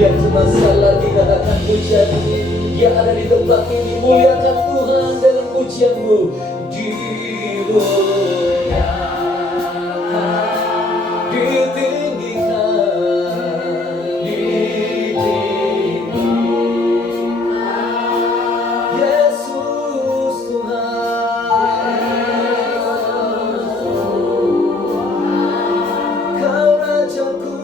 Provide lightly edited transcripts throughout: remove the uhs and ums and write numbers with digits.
Biar masalah tidak akan terjadi. Dia ada di tempat ini. Muliakan Tuhan dengan pujianmu. Dimuliakan, ditinggikan, ditinggikan, Yesus Tuhan. Kau Rajaku,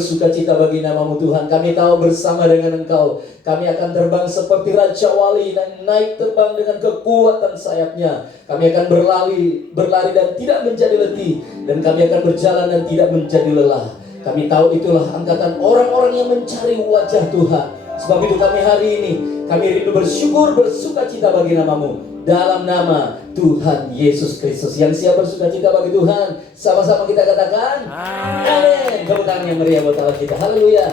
sukacita bagi namamu Tuhan. Kami tahu bersama dengan Engkau kami akan terbang seperti Raja Wali dan naik terbang dengan kekuatan sayapnya. Kami akan berlari dan tidak menjadi letih, dan kami akan berjalan dan tidak menjadi lelah. Kami tahu itulah angkatan orang-orang yang mencari wajah Tuhan. Sebab itu kami hari ini kami rindu bersyukur, bersukacita bagi namamu, dalam nama Tuhan Yesus Kristus. Yang siap bersukacita bagi Tuhan, sama-sama kita katakan amin. Tepuk tangan yang meriah buat Allah kita. Haleluya.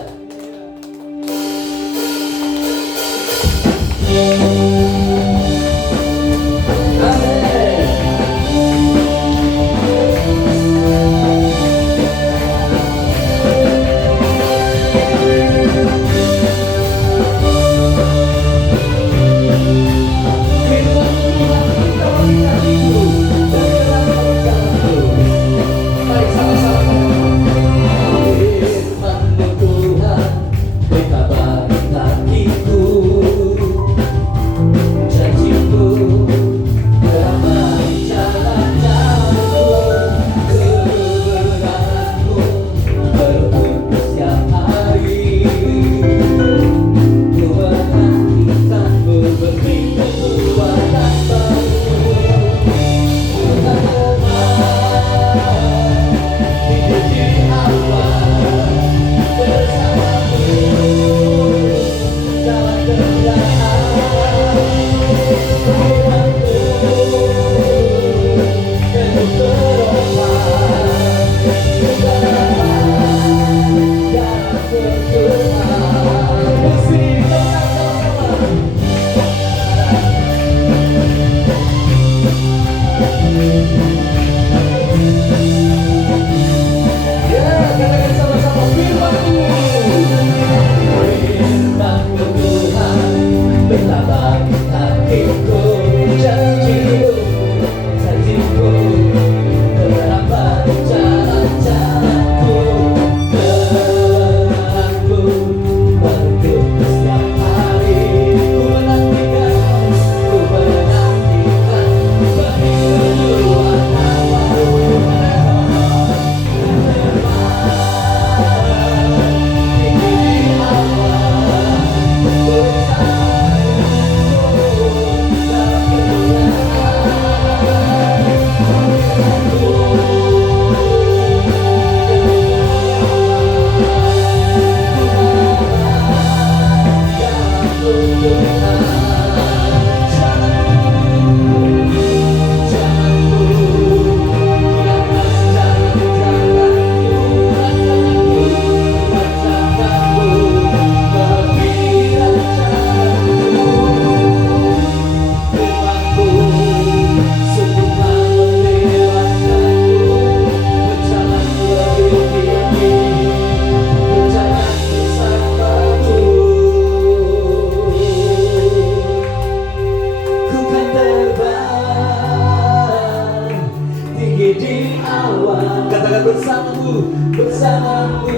bersamamu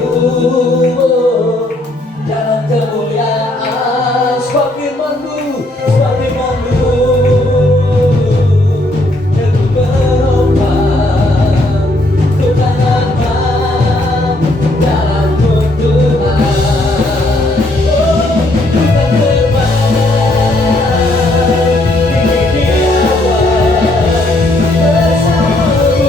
dalam kemuliaan. Sebab firman-Mu, sebab firman-Mu, aku berubah, ku kan aman dalam-Mu Tuhan. Oh, ku kan terbang tinggi di awan bersamamu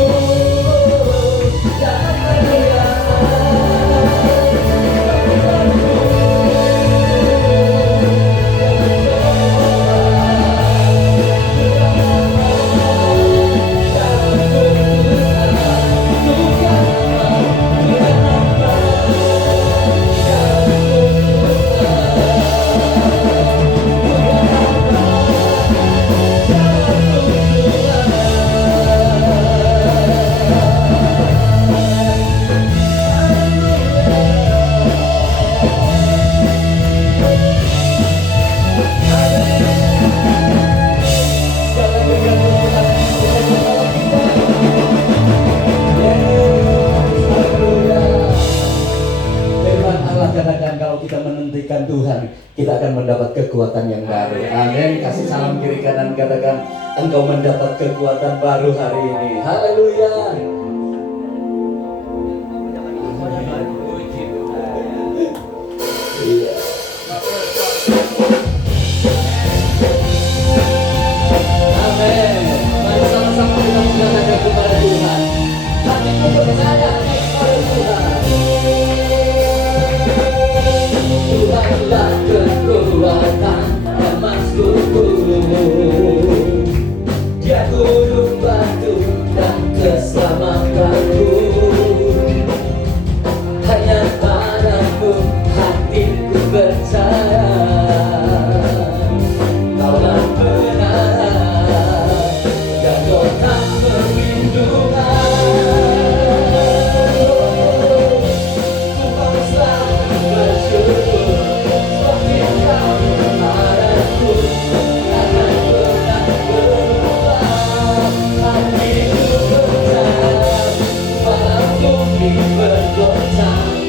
dalam katakan kalau kita menantikan Tuhan, kita akan mendapat kekuatan yang baru. Amin. Kasih salam kiri kanan, katakan engkau mendapat kekuatan baru hari ini. Haleluya. Iya. Amin. Mari sama-sama kita mengatakan kepada Tuhan, hatiku percaya kepada Tuhan. Tuhanlah kekuatan emasku, Dia gunung batu dan keselamatanku. Hanya padamu hatiku percaya, Kaulah benar dan kota perlindungan. Ku mau selalu bersyukur seperti Kau padaku, takkan pernah berubah. Hatiku percaya, walau bumi bergoncang,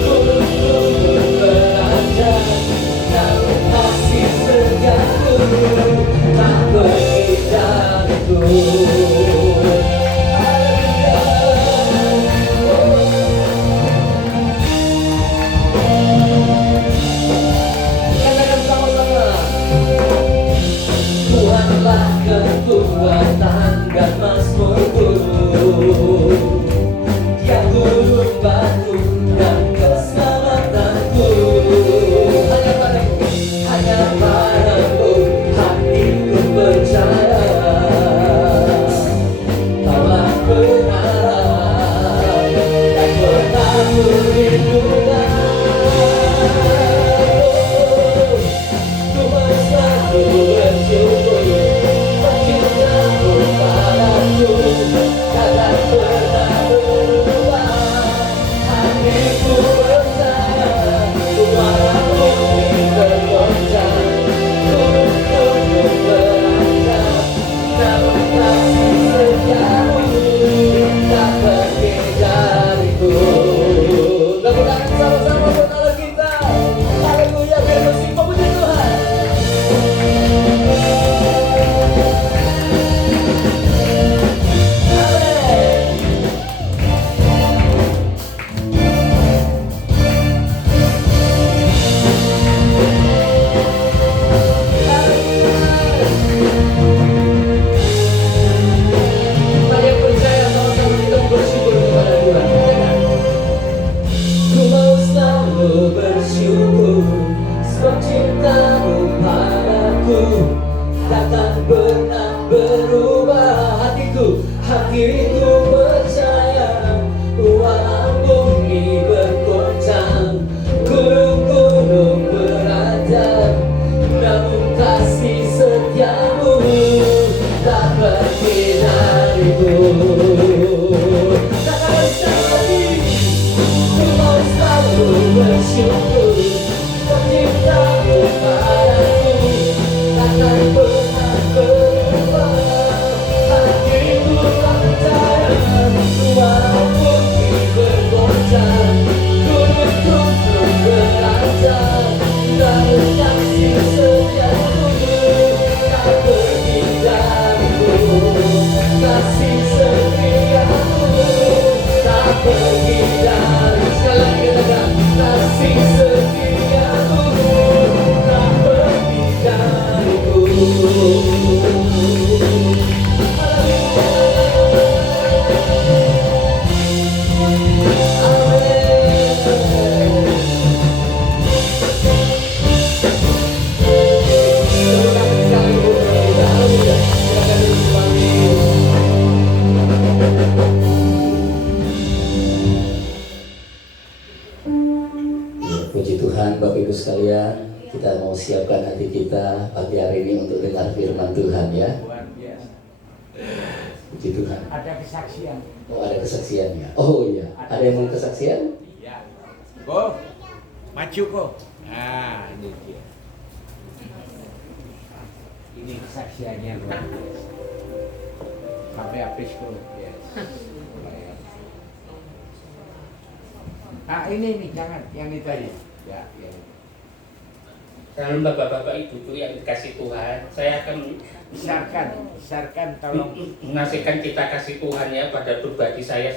gunung-gunung beranjak, namun kasih setiamu tak pergi dariku. Katakan sama-sama, Tuhanlah kekuatan dan mazmurku, Dia gunung batu dan keselamatanku. Hanya padamu hatiku percaya, Kaulah benar dan kota perlindungan. Ku mau selalu bersyukur cintamu padaku, takkan pernah berubah. Hatiku percaya, walau bumi bergoncang, gunung-gunung beranjak, namun kasih setiamu tak pergi dariku. Tepuk tangan sama-sama buat Allah kita. Haleluya, biar musik memuji Tuhan. Mari yang percaya sama-sama kita bersyukur kepada Tuhan. Ku mau selalu bersyukur sebab cintamu padaku takkan pernah berubah. Hatiku percaya, walau bumi bergoncang, gunung-gunung beranjak, namun kasih setiamu tak pergi dariku. Katakan sekali lagi, ku mau selalu bersyukur sebab cintamu padaku takkan pernah berubah. Hatiku percaya, walau bumi bergoncang, Puji Tuhan, Bapak Ibu sekalian, kita mau siapkan hati kita pagi hari ini untuk dengar firman Tuhan ya. Luar biasa. Puji Tuhan. Ada kesaksian. Oh, ada kesaksiannya. Oh iya, ada yang mau kesaksian? Iya. Go, maju kok. Nah, ini dia. Ini kesaksiannya luar biasa. Sampai habis kok. Yes. Ah, ini jangan yang itu aja. Ya, ya. Dalam bapak-bapak ibu yang dikasih Tuhan, saya akan Besarkan tolong. mengasihkan kita kasih Tuhan ya pada pribadi saya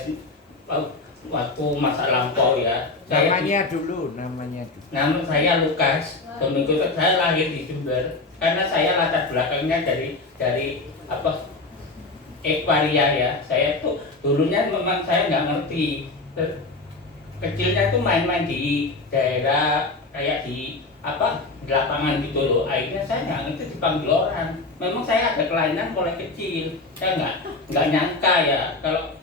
waktu masa lampau ya. Namanya dulu. Nama saya Lukas. Domingo saya lahir di Jember karena saya latar belakangnya dari apa Ekwaria ya. Saya tuh dulunya memang saya nggak ngerti. Kecilnya tuh main-main di daerah kayak di di lapangan gitu loh. Akhirnya saya nggak ngerti dipanggil orang. Memang saya ada kelainan mulai kecil. Saya nggak nyangka ya kalau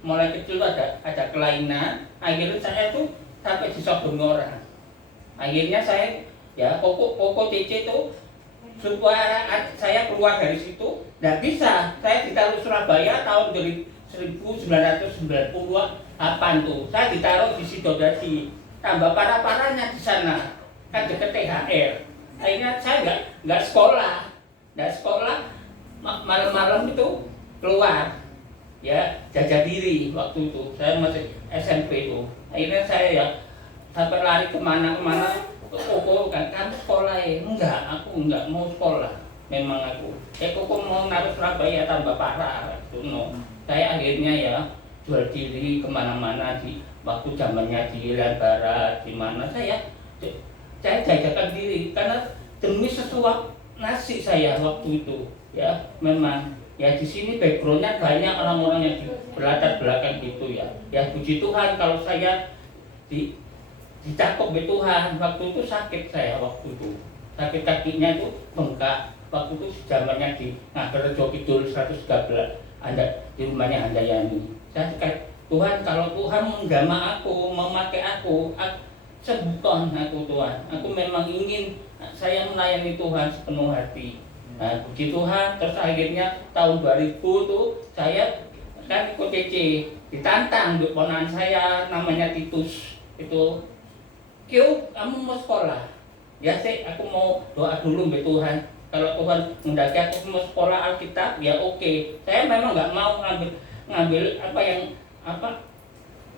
mulai kecil tuh ada kelainan. Akhirnya saya tuh sampai disodong orang. Akhirnya saya ya koko CC tuh supaya saya keluar dari situ nggak bisa. Saya ditaruh Surabaya tahun 1998 tuh. Saya ditaruh di Sidodadi. Tambah parah-parahnya di sana. Kan deket THR. Akhirnya saya nggak sekolah, malam-malam itu keluar, ya jaga diri waktu itu. Saya masih SMP itu. Akhirnya saya ya sampai lari kemana-kemana. Koko kan kamu sekolah ya? Enggak, aku enggak mau sekolah. Memang aku. Koko mau naruh Surabaya tambah parah. No. Saya akhirnya ya jual diri kemana-mana di waktu zamannya di Irian Barat, di mana saya jajakan diri karena demi sesuap nasi saya waktu itu ya. Memang ya di sini backgroundnya banyak orang-orang yang berlatar belakang gitu ya. Ya puji Tuhan kalau saya dicakup oleh Tuhan. Waktu itu sakit saya waktu itu, sakit kakinya itu bengkak. Waktu itu zamannya di Ngagerejo Kidul 113 di rumahnya Handayani. Saya kata Tuhan, kalau Tuhan menggama aku, memakai aku sembuhkan aku Tuhan. Aku memang ingin saya melayani Tuhan sepenuh hati. Nah, puji Tuhan. Terus akhirnya tahun 2000 tuh saya kan ikut CC, ditantang untuk ponakan saya namanya Titus itu. Kyo, kamu mau sekolah? Ya sih, aku mau doa dulu mbak Tuhan. Kalau Tuhan mendaki aku mau sekolah Alkitab, ya oke. Saya memang nggak mau ngambil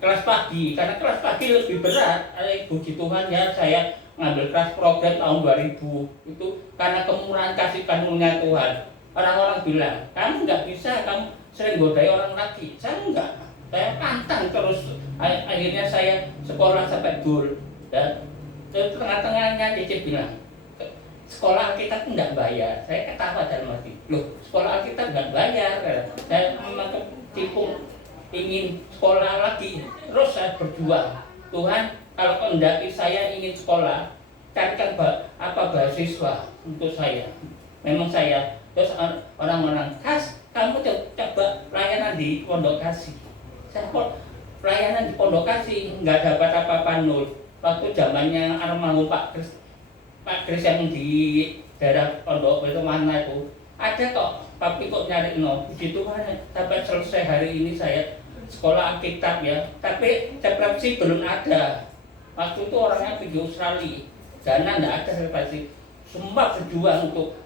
kelas pagi, karena kelas pagi lebih berat. Puji Tuhan ya, saya ngambil kelas program tahun 2000 itu karena kemurahan kasih karunia Tuhan. Orang-orang bilang, kamu nggak bisa, kamu sering godai orang lagi. Saya enggak, saya pantang terus. Akhirnya saya sekolah sampai gol. Dan tengah-tengahnya Cici bilang, sekolah Alkitab enggak bayar. Saya ketawa dalam hati, loh sekolah Alkitab enggak bayar. Saya memang ketipu ingin sekolah lagi. Terus saya berjuang, Tuhan kalau kehendaki saya ingin sekolah, carikan beasiswa untuk saya. Memang saya, terus orang-orang, kamu coba pelayanan di Pondok Kasih. Saya kok pelayanan di Pondok Kasih nggak dapat apa-apa nol. Waktu zamannya almarhum Pak Kris yang di daerah Pondok itu mana itu ada kok, tapi kok nyari no. Puji Tuhan sampai selesai hari ini saya sekolah Alkitab ya. Tapi skripsi belum ada. Waktu itu orangnya pergi Australia, dana nggak ada skripsi. Semua berjuang untuk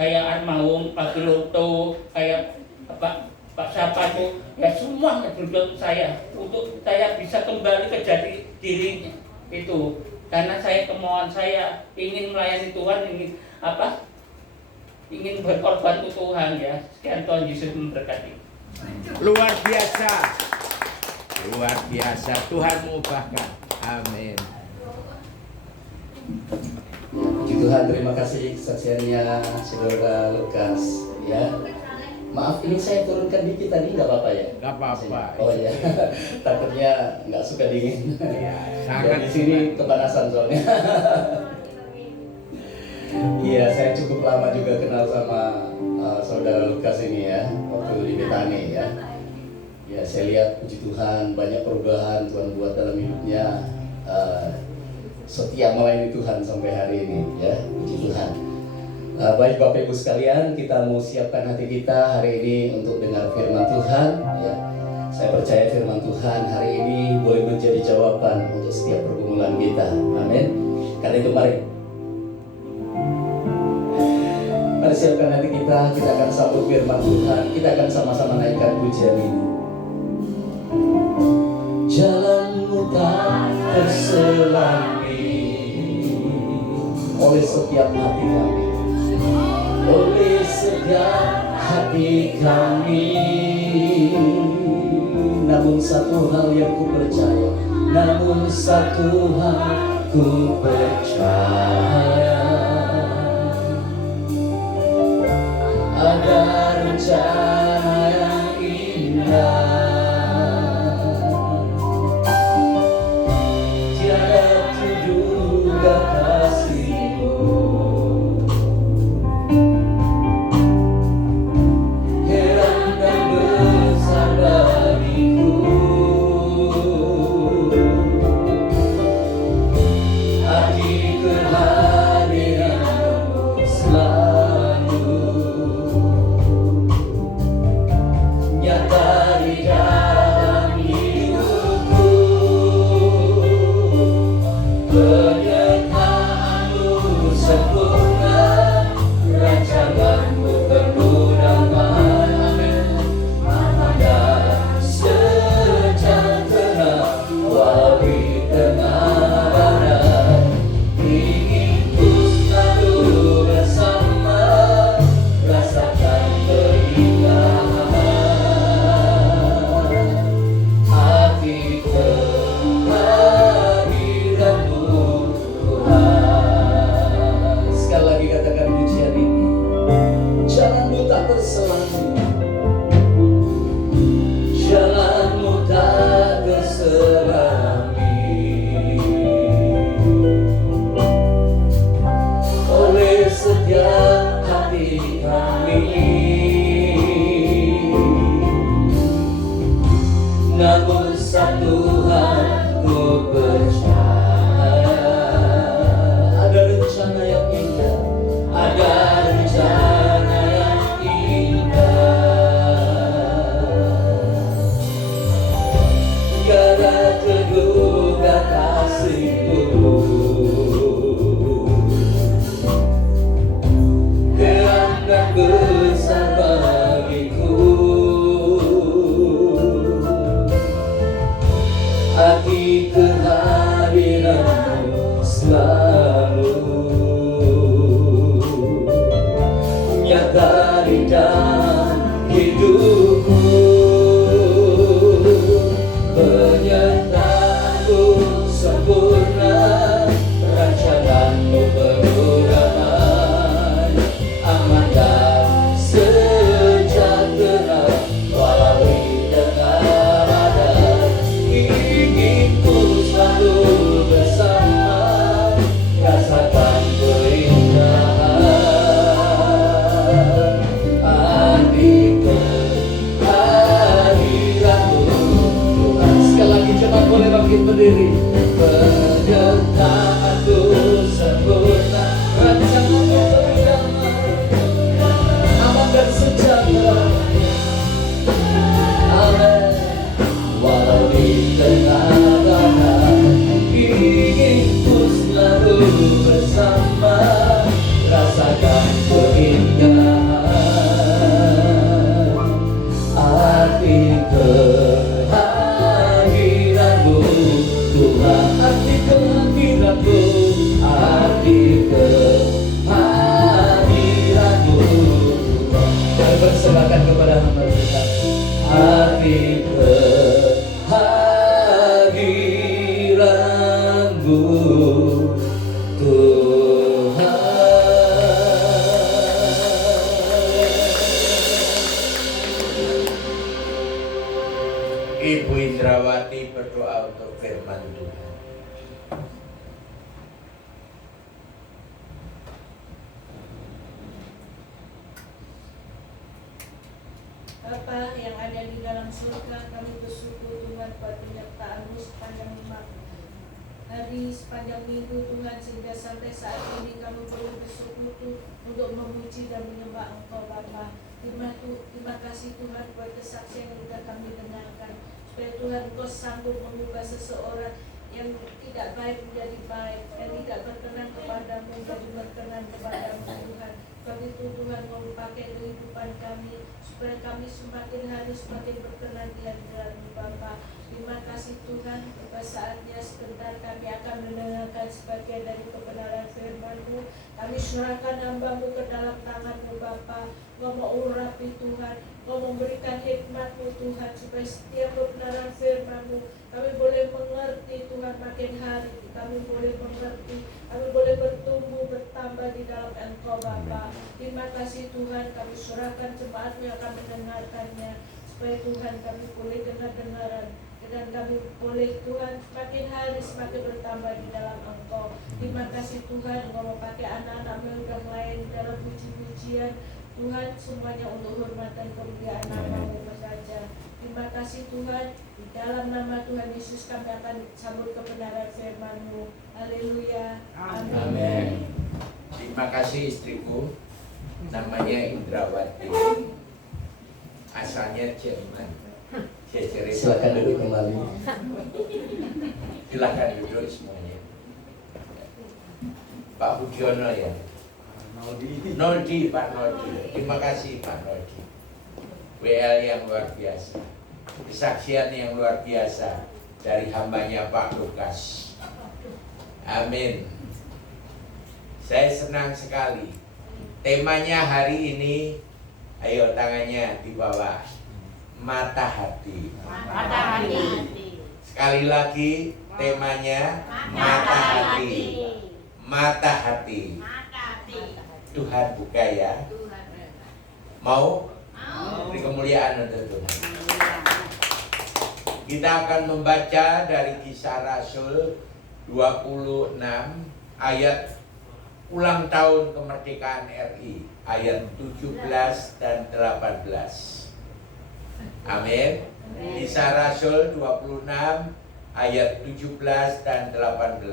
kayak almarhum Pak Piloto, kayak Pak siapa itu, ya semua berjuang saya untuk saya bisa kembali ke jati diri itu. Karena saya kemauan saya ingin melayani Tuhan, ingin berkorban untuk Tuhan ya. Sekian, Tuhan Yesus memberkati. Luar biasa. Tuhan mengubahkan. Amin. Puji Tuhan, terima kasih kesaksiannya Saudara Lukas ya. Maaf, ini saya turunkan dikit tadi, nggak apa-apa ya? Nggak apa-apa. Oh ya, takutnya nggak suka dingin. Ya, Dan di sini kepanasan soalnya. Iya, saya cukup lama juga kenal sama Saudara Lukas ini ya, waktu di Betani ya. Ya, saya lihat puji Tuhan banyak perubahan Tuhan buat dalam hidupnya. setia melayani Tuhan sampai hari ini, ya, puji Tuhan. Baik Bapak Ibu sekalian, kita mau siapkan hati kita hari ini untuk dengar firman Tuhan, ya. Saya percaya firman Tuhan hari ini boleh menjadi jawaban untuk setiap pergumulan kita. Amin. Karena itu mari siapkan hati kita akan sambut firman Tuhan, kita akan sama-sama naikkan pujian ini. Jalanmu tak terselangi oleh setiap hati kami, oleh setiap hati kami. Namun satu hal yang ku percaya, namun satu hal ku percaya, ada rencana yang indah, tiada terduga kasih-Mu, heran dan besar bagiku. Hati kehadiran-Mu selalu nyata di dalam hidupku. Penyertaan-Mu sempurna, rancangan-Mu penuh damai. Aman sejahtera walau di tengah badai. Ingin ku selalu bersama, rasakan keindahan hati kehadiran-Mu Tuhan. Sekali lagi katakan pujian ini. Jalan-Mu tak terselangi, jalan-Mu tak terselangi oleh setiap hati kami. Namun satu hal ku percaya, ada rencana yang indah, ada rencana yang indah, gak ada terduga kasih-Mu, heran dan besar bagiku. Hati kehadiran-Mu selalu nyata di dalam hidupku. Penyertaan-Mu sempurna, rancangan-Mu penuh damai. Aman dan sejahtera walau di tengah badai. Ingin ku selalu bersama, rasakan keindahan hati kehadiran-Mu Tuhan. Sekali lagi cepat boleh bangkit berdiri. Penyertaan-Mu sempurna, rancangan-Mu penuh damai. Aman dan sejahtera, amin. Walau di tengah badai, ingin ku selalu bersama, rasakan keindahan arti kehadiran-Mu Tuhan. Arti kehadiran-Mu, arti kehadiran-Mu Tuhan. Kami persembahkan kepada hamba Tuhan arti kehadiran-Mu Tuhan. Ibu Indrawati berdoa untuk firman Tuhan. Bapa yang ada di dalam surga, kami bersyukur Tuhan pada penyertaan-Mu sepanjang waktu. Hari terjadi sepanjang minggu Tuhan, sehingga sampai saat ini kami boleh bersekutu untuk memuji dan menyembah Engkau Bapa. Terima kasih Tuhan buat kesaksian yang sudah kami dengarkan, supaya Tuhan Engkau sanggup mengubah seseorang yang tidak baik menjadi baik, yang tidak berkenan kepadamu menjadi berkenan kepadamu Tuhan. Sebab itu Tuhan mau pakai kehidupan kami, supaya kami semakin hari semakin berkenan di hadirat-Mu Bapa. Terima kasih Tuhan, pada saatnya sebentar kami akan mendengarkan sebagian dari kebenaran firman-Mu. Kami serahkan hamba-Mu ke dalam tangan-Mu Bapa. Engkau mau urapi Tuhan, Engkau memberikan hikmat-Mu Tuhan, supaya setiap kebenaran firman-Mu kami boleh mengerti Tuhan, makin hari kami boleh mengerti, kami boleh bertumbuh, bertambah di dalam Engkau Bapa. Terima kasih Tuhan, kami serahkan jemaat-Mu yang akan mendengarkannya, supaya Tuhan kami boleh dengar-dengaran, dan kami boleh Tuhan semakin hari semakin bertambah di dalam Engkau. Terima kasih Tuhan, Engkau mau pakai anak-anak-Mu yang sudah lain dalam puji-pujian Tuhan, semuanya untuk hormat dan kemuliaan nama-Mu saja. Terima kasih Tuhan, di dalam nama Tuhan Yesus kami akan sambut kebenaran firman-Mu. Haleluya. Amin. Terima kasih istriku, namanya Indrawati, asalnya Jerman. Silakan duduk kembali. Silakan duduk semuanya. Pak Budiono ya. Noldi, Pak Noldi. Terima kasih Pak Noldi. WL yang luar biasa, kesaksian yang luar biasa dari hambanya Pak Lukas. Amin. Saya senang sekali. Temanya hari ini, ayo tangannya di bawah. Mata hati. Mata hati. Sekali lagi temanya mata hati. Mata hati. Tuhan buka ya. Mau? Beri kemuliaan untuk Tuhan. Kita akan membaca dari Kisah Rasul 26 ayat ulang tahun kemerdekaan RI, ayat 17 dan 18. Amin. Kisah Rasul 26 ayat 17 dan 18.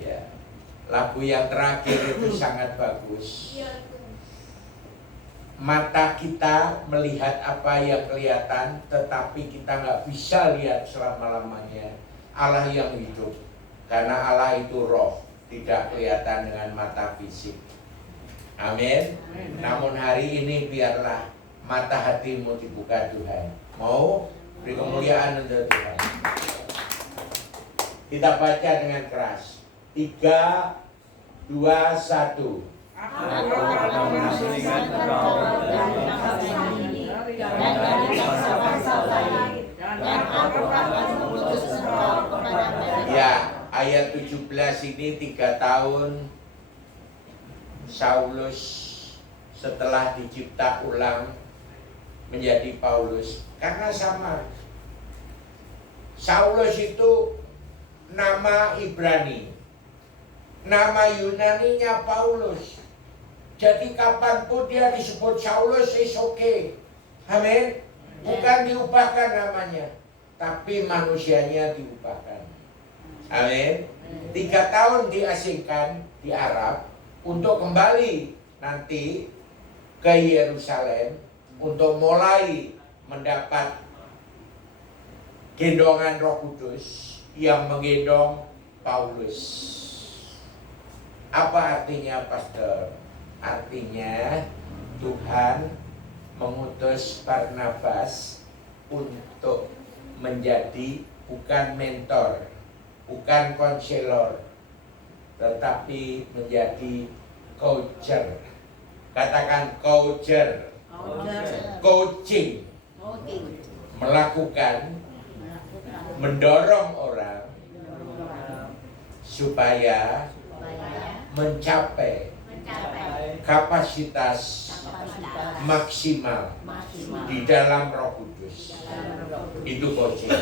Ya. Lagu yang terakhir itu sangat bagus. Mata kita melihat apa yang kelihatan, tetapi kita nggak bisa lihat selama-lamanya Allah yang hidup. Karena Allah itu roh, tidak kelihatan dengan mata fisik. Amin. Namun hari ini biarlah mata hatimu dibuka Tuhan. Mau? Beri kemuliaan untuk Tuhan. Kita baca dengan keras. 3, 2, 1. Ya, ayat 17 ini 3 tahun Saulus setelah dicipta ulang menjadi Paulus. Karena sama, Saulus itu nama Ibrani, nama Yunaninya Paulus. Jadi kapanpun dia disebut Saulus is okay. Amin. Bukan diubahkan namanya, tapi manusianya diubahkan. Amin. 3 tahun diasingkan di Arab untuk kembali nanti ke Yerusalem untuk mulai mendapat gendongan Roh Kudus yang menggendong Paulus. Apa artinya, Pastor? Artinya Tuhan mengutus Barnabas untuk menjadi bukan mentor, bukan konselor, tetapi menjadi coacher. Katakan coacher. Coaching. Melakukan, mendorong orang supaya mencapai kapasitas maksimal di dalam Roh Kudus. Itu coaching.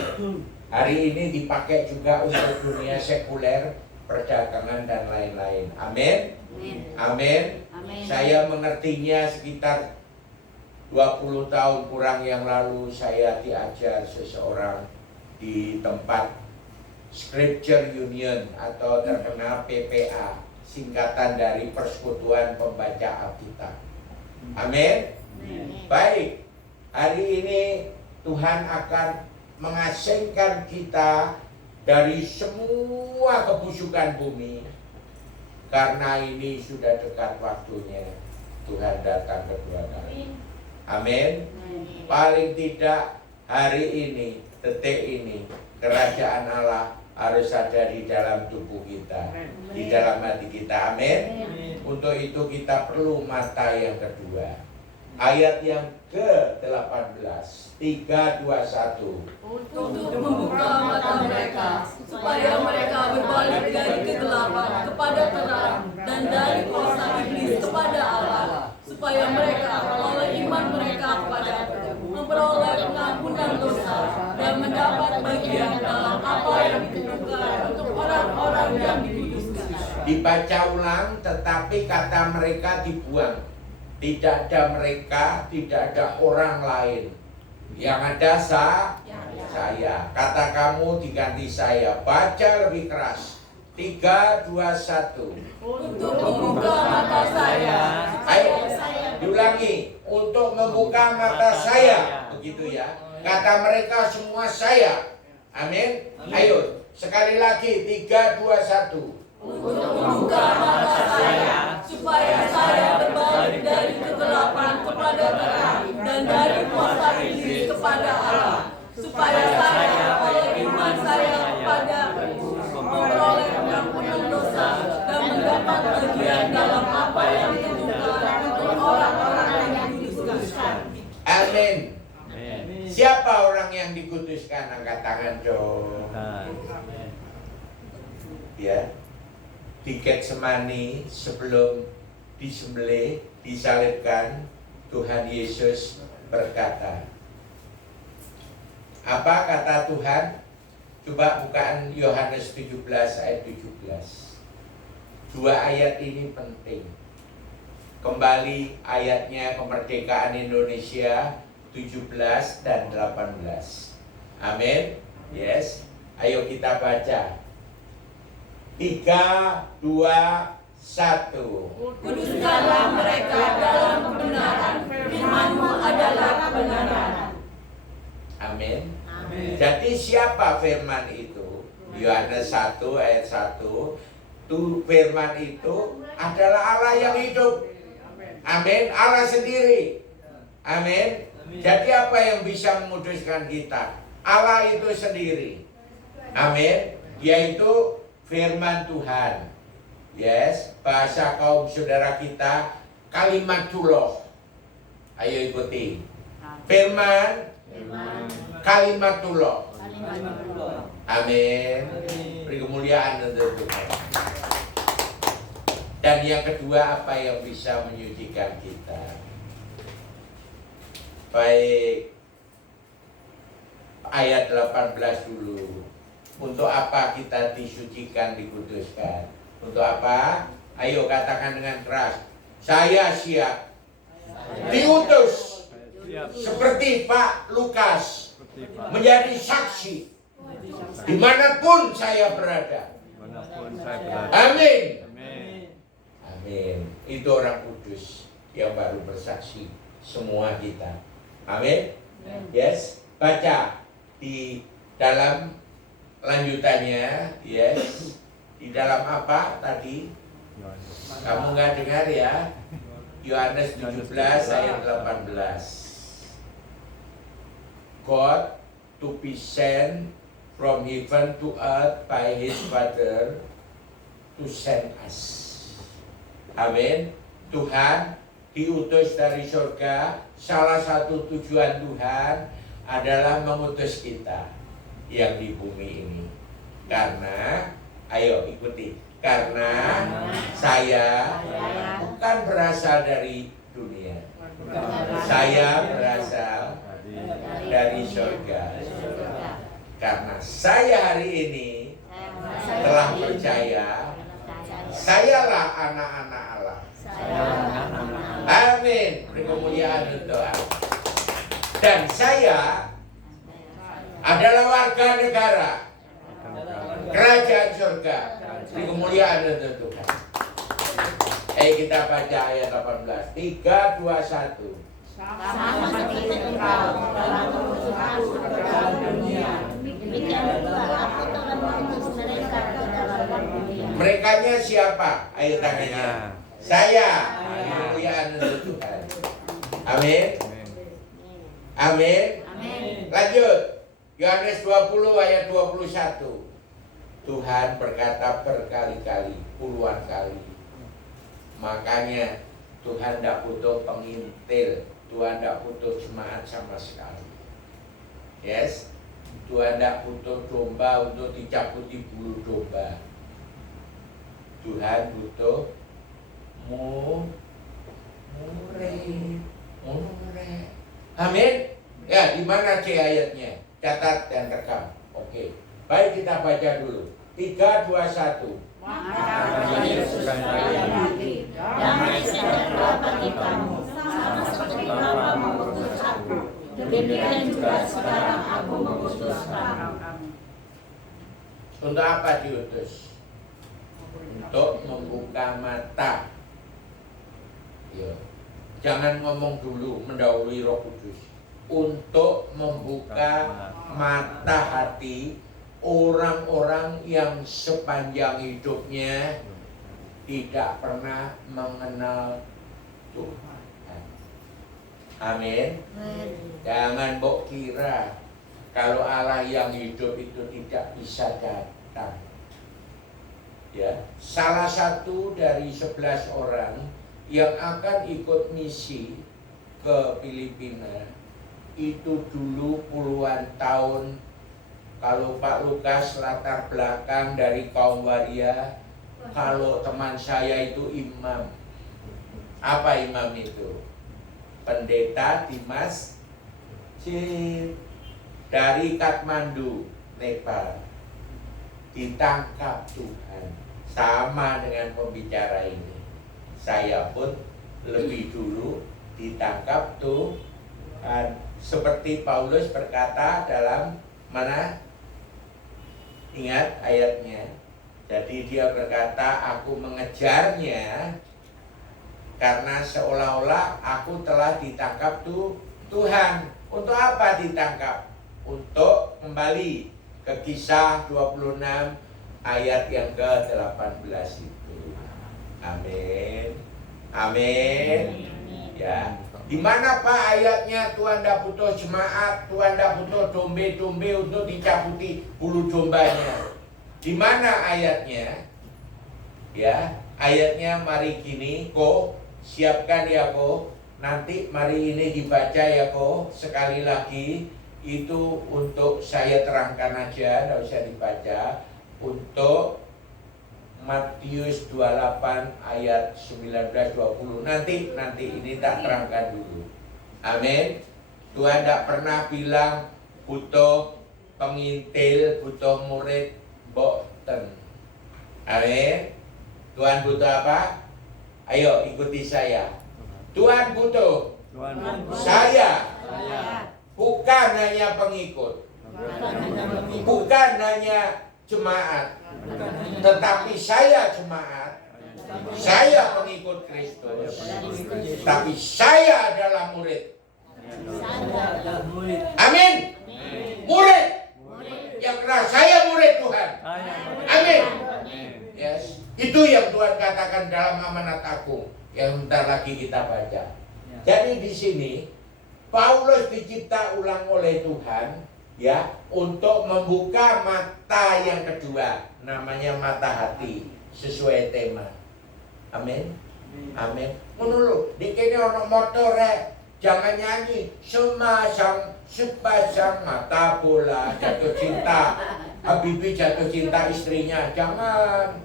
Hari ini dipakai juga untuk dunia sekuler, perdagangan dan lain-lain. Amin. Amin. Saya mengertinya sekitar 20 tahun kurang yang lalu. Saya diajar seseorang di tempat Scripture Union atau terkenal PPA, singkatan dari Persekutuan Pembaca Alkitab. Amin. Baik, hari ini Tuhan akan mengasingkan kita dari semua kebusukan bumi, karena ini sudah dekat waktunya Tuhan datang kedua kali. Amin. Paling tidak hari ini, detik ini, kerajaan Allah harus ada di dalam tubuh kita, di dalam hati kita. Amin. Untuk itu kita perlu mata yang kedua. Ayat yang ke-18, 3:21. Untuk membuka mata mereka, supaya mereka berbalik dari kegelapan kepada terang, dan dari kuasa iblis kepada Allah, supaya mereka oleh iman mereka kepada memperoleh pengampunan dosa dan mendapat bagian dalam apa yang ditentukan untuk orang-orang yang dikuduskan. Dibaca ulang, tetapi kata mereka dibuang. Tidak ada mereka, tidak ada orang lain. Yang ada saya. Kata kamu diganti saya. Baca lebih keras. 3:21. Untuk membuka mata saya, Ayo, diulangi. Untuk membuka mata saya. Begitu ya. Kata mereka semua saya. Amin. Ayo, sekali lagi. 3:21. untuk membuka mata saya, supaya saya berbalik dari kegelapan kepada terang, dan dari kuasa iblis kepada Allah, supaya saya oleh iman saya kepada memperoleh pengampunan dosa dan mendapat bagian dalam apa yang ditentukan untuk orang-orang yang dikuduskan. Amin. Siapa orang yang dikuduskan? Angkat tangan dong. Ya. Di Getsemani sebelum disembelih, disalibkan, Tuhan Yesus berkata, apa kata Tuhan? Coba bukaan Yohanes 17 ayat 17. Dua ayat ini penting. Kembali ayatnya kemerdekaan Indonesia 17 dan 18. Amin. Yes. Ayo kita baca. 3, 2, 1. Kuduskanlah mereka dalam kebenaran, firman-Mu adalah kebenaran. Amin. Jadi siapa firman itu? Yohanes 1 ayat 1. Firman itu adalah Allah yang hidup. Amin. Allah sendiri. Amin. Jadi apa yang bisa memuduskan kita? Allah itu sendiri. Amin. Yaitu firman Tuhan. Yes, bahasa kaum saudara kita kalimatullah. Ayo ikuti. Firman kalimatullah. Amin. Beri kemuliaan untuk Tuhan. Dan yang kedua, apa yang bisa menyucikan kita? Baik. Ayat 18 dulu. Untuk apa kita disucikan, dikuduskan? Untuk apa? Ayo katakan dengan keras. Saya siap diutus seperti Pak Lukas menjadi saksi dimanapun saya berada. Amin. Amin. Itu orang kudus yang baru bersaksi. Semua kita. Amin. Yes. Baca di dalam lanjutannya, yes. Di dalam apa tadi? Kamu nggak dengar ya? Yohanes 17 ayat 18. God to be sent from heaven to earth by His Father to send us. Amin. Tuhan diutus dari surga. Salah satu tujuan Tuhan adalah mengutus kita yang di bumi ini. Karena, ayo ikuti. Karena saya bukan berasal dari dunia. Saya berasal dari surga. Karena saya hari ini telah percaya, sayalah anak-anak Allah. Amin. Beri kemuliaan untuk Allah. Dan saya adalah warga Akan negara, kerajaan surga, di kemuliaan dan Tuhan. Kita baca ayat 18. 3, 2, 1. Sama seperti engkau telah mengutus aku ke dalam dunia, demikian juga aku telah mengutus mereka ke dalam dunia. Merekanya siapa? Ayo tangannya. Saya. Kemuliaan untuk Tuhan. Amin. Amin. Lanjut. Yohanes 20 ayat 21. Tuhan berkata berkali-kali, puluhan kali. Makanya Tuhan tidak butuh pengintil, Tuhan tidak butuh jemaat sama sekali. Yes, Tuhan tidak butuh domba untuk dicabuti bulu domba. Tuhan butuh murid. Amin. Ya, di mana C ayatnya? Catat dan rekam. Oke. Baik, kita baca dulu. 3, 2, 1. Maka Yesus sekali lagi, damai sejahtera bagi kamu, sama seperti Bapa mengutus aku, demikian juga sekarang aku mengutus kamu. Untuk apa diutus? Untuk membuka mata. Ya. Jangan ngomong dulu mendahului Roh Kudus. Untuk membuka mata hati orang-orang yang sepanjang hidupnya tidak pernah mengenal Tuhan. Amin. Jangan mbok kira kalau Allah yang hidup itu tidak bisa datang. Ya, salah satu dari 11 orang yang akan ikut misi ke Filipina itu dulu puluhan tahun. Kalau Pak Lukas latar belakang dari kaum waria, kalau teman saya itu imam. Apa imam itu? Pendeta Dimas Jin dari Kathmandu, Nepal. Ditangkap Tuhan. Sama dengan pembicara ini. Saya pun lebih dulu ditangkap Tuhan. Seperti Paulus berkata dalam mana? Ingat ayatnya. Jadi dia berkata, aku mengejarnya karena seolah-olah aku telah ditangkap Tuhan. Untuk apa ditangkap? Untuk kembali ke Kisah 26 ayat yang ke-18 itu. Amin. Amin. Ya. Di mana Pak ayatnya Tuhan tidak butuh jemaat, Tuhan tidak butuh dombe-dombe untuk dicabuti bulu dombanya. Di mana ayatnya? Ya, ayatnya mari gini, Ko, siapkan ya Ko. Nanti mari ini dibaca ya Ko. Sekali lagi itu untuk saya terangkan aja, tidak usah dibaca. Untuk Matius 28 ayat 19-20. Nanti ini tak terangkan dulu. Amin. Tuhan tidak pernah bilang butuh pengintil, butuh murid, boten. Amin. Tuhan butuh apa? Ayo ikuti saya. Tuhan butuh saya. Bukan hanya pengikut. Bukan hanya jemaat. Tetapi saya jemaat, saya pengikut Kristus, tapi saya adalah murid. Amin. Murid. Yang keras, saya murid Tuhan. Amin. Yes. Itu yang Tuhan katakan dalam amanat agung yang bentar lagi kita baca. Jadi di sini Paulus dicipta ulang oleh Tuhan, ya, untuk membuka mata yang kedua, namanya mata hati, sesuai tema. Amin. Amin. Ngono di kene ono motor jangan nyanyi sepasang mata bola jatuh cinta, Habibie jatuh cinta istrinya. Jangan.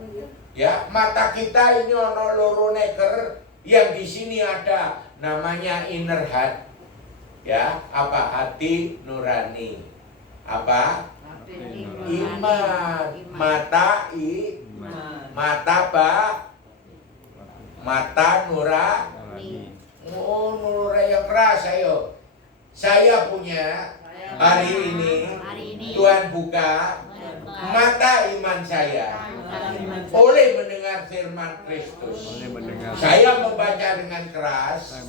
Ya, mata kita ini ono loro neker yang di sini ada namanya inner heart. Ya, apa? Hati nurani. Apa? Iman. Mata mata nurani. Oh, nurani yang keras. Saya punya Hari ini Tuhan buka mata iman saya oleh mendengar firman Kristus. Saya membaca dengan keras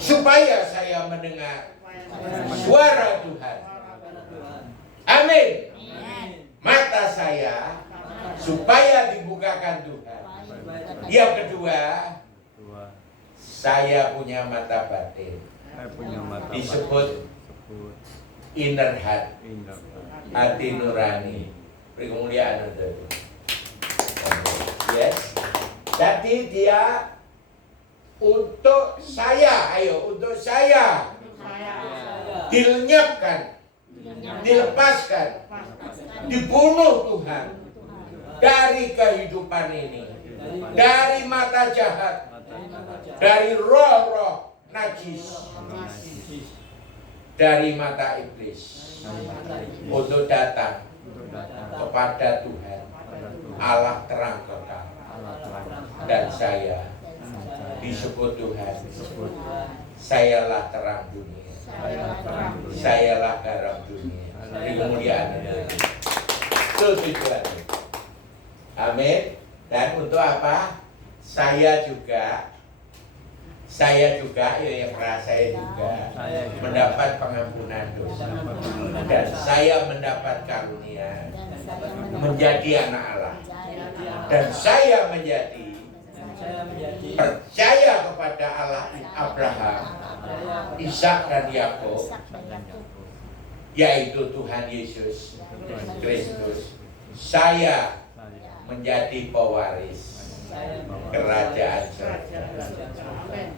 supaya saya mendengar suara Tuhan. Amin. Mata saya supaya dibukakan Tuhan. Yang kedua, saya punya mata batin. Disebut inner heart, hati nurani. Beri kemuliaan untuk itu. Yes. Jadi dia untuk saya, untuk saya dilenyapkan, dilepaskan, dibunuh Tuhan dari kehidupan ini, dari mata jahat, dari roh-roh najis, dari mata iblis, untuk datang kepada Tuhan Allah terang kekal. Dan saya disebut Tuhan, sayalah terang dunia, sayalah garam dunia. Beri kemuliaan itu tujuan. Amin. Dan untuk apa? Saya juga ya yang merasa juga mendapat pengampunan dosa, dan saya mendapat karunia menjadi anak Allah, dan saya menjadi percaya kepada Allah Abraham, Ishak dan Yakub, yaitu Tuhan Yesus Kristus. Saya menjadi pewaris kerajaan surga.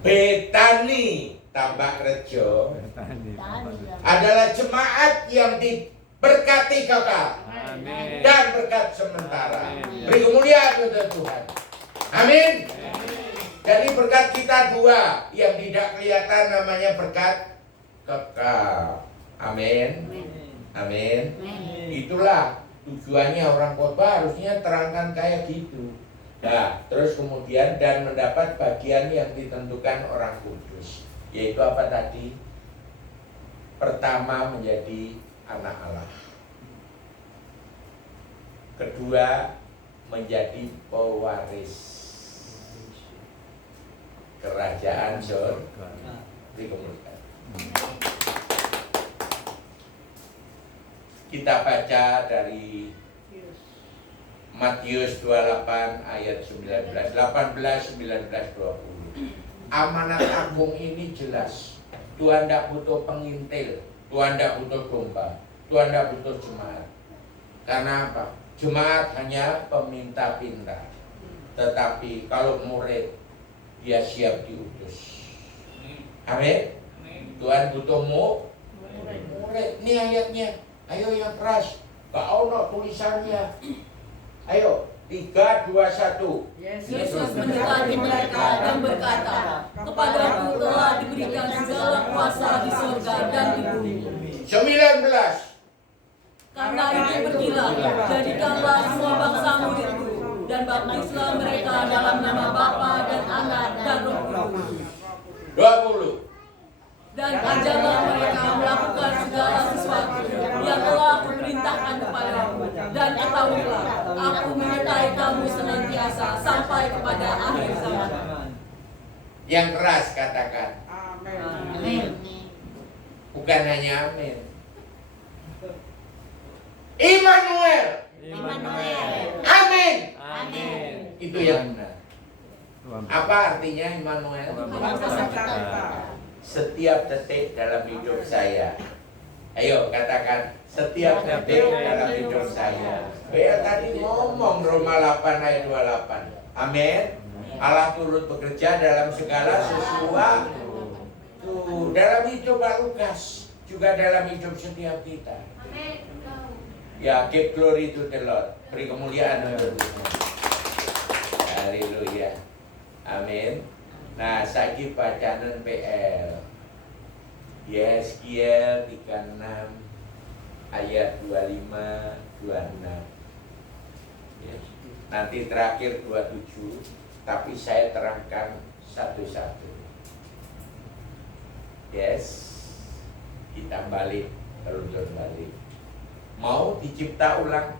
Betani Tambak Rejo adalah jemaat yang diberkati kekal dan berkat sementara. Beri kemuliaan untuk Tuhan. Amin. Jadi berkat kita dua, yang tidak kelihatan namanya berkat kekal. Amin. Amin. Itulah tujuannya orang khotbah, harusnya terangkan kayak gitu. Nah, terus kemudian dan mendapat bagian yang ditentukan orang kudus, yaitu apa tadi? Pertama, menjadi anak Allah. Kedua, menjadi pewaris kerajaan surga. Kita baca dari Matius 28 ayat 19, 18, 19, 20. Amanat agung ini jelas. Tuhan tidak butuh pengintil, Tuhan tidak butuh domba, Tuhan tidak butuh jemaat. Karena apa? Jemaat hanya peminta-pinta. Tetapi kalau murid, dia siap diutus. Amin. Tuhan butuh murid. Ini ayatnya. Ayo yang keras. Gak ono tulisannya. Ayo, 3, 2, 1. Yesus mendekati mereka dan berkata, "Kepadaku telah diberikan segala kuasa di surga dan di bumi." 19. Karena itu pergilah, jadikanlah semua bangsa muridku, dan baptislah mereka dalam nama Bapa dan Anak dan Roh Kudus. 20. Dan ajarlah mereka melakukan segala sesuatu yang telah kuperintahkan kepadamu. Dan ketahuilah, aku menyertai kamu senantiasa sampai kepada akhir zaman. Yang keras katakan. Amin. Bukan hanya amin. Immanuel. Amin. Itu yang benar. Apa artinya Immanuel? Setiap detik dalam hidup saya. Ayo katakan, setiap detik dalam hidup saya. Bea tadi ngomong Roma 8 ayat 28. Amin. Allah turut bekerja dalam segala sesuatu. Tuh, dalam hidup Pak Lukas, juga dalam hidup setiap kita. Ya, give glory to the Lord. Beri kemuliaan untuk Tuhan. Haleluya. Amin. Nah, saiki bacaan PL. Yeskiel 36 ayat 25, 26. Yes. Nanti terakhir 27, tapi saya terangkan satu-satu. Yes. Kita balik Teruntun balik. Mau dicipta ulang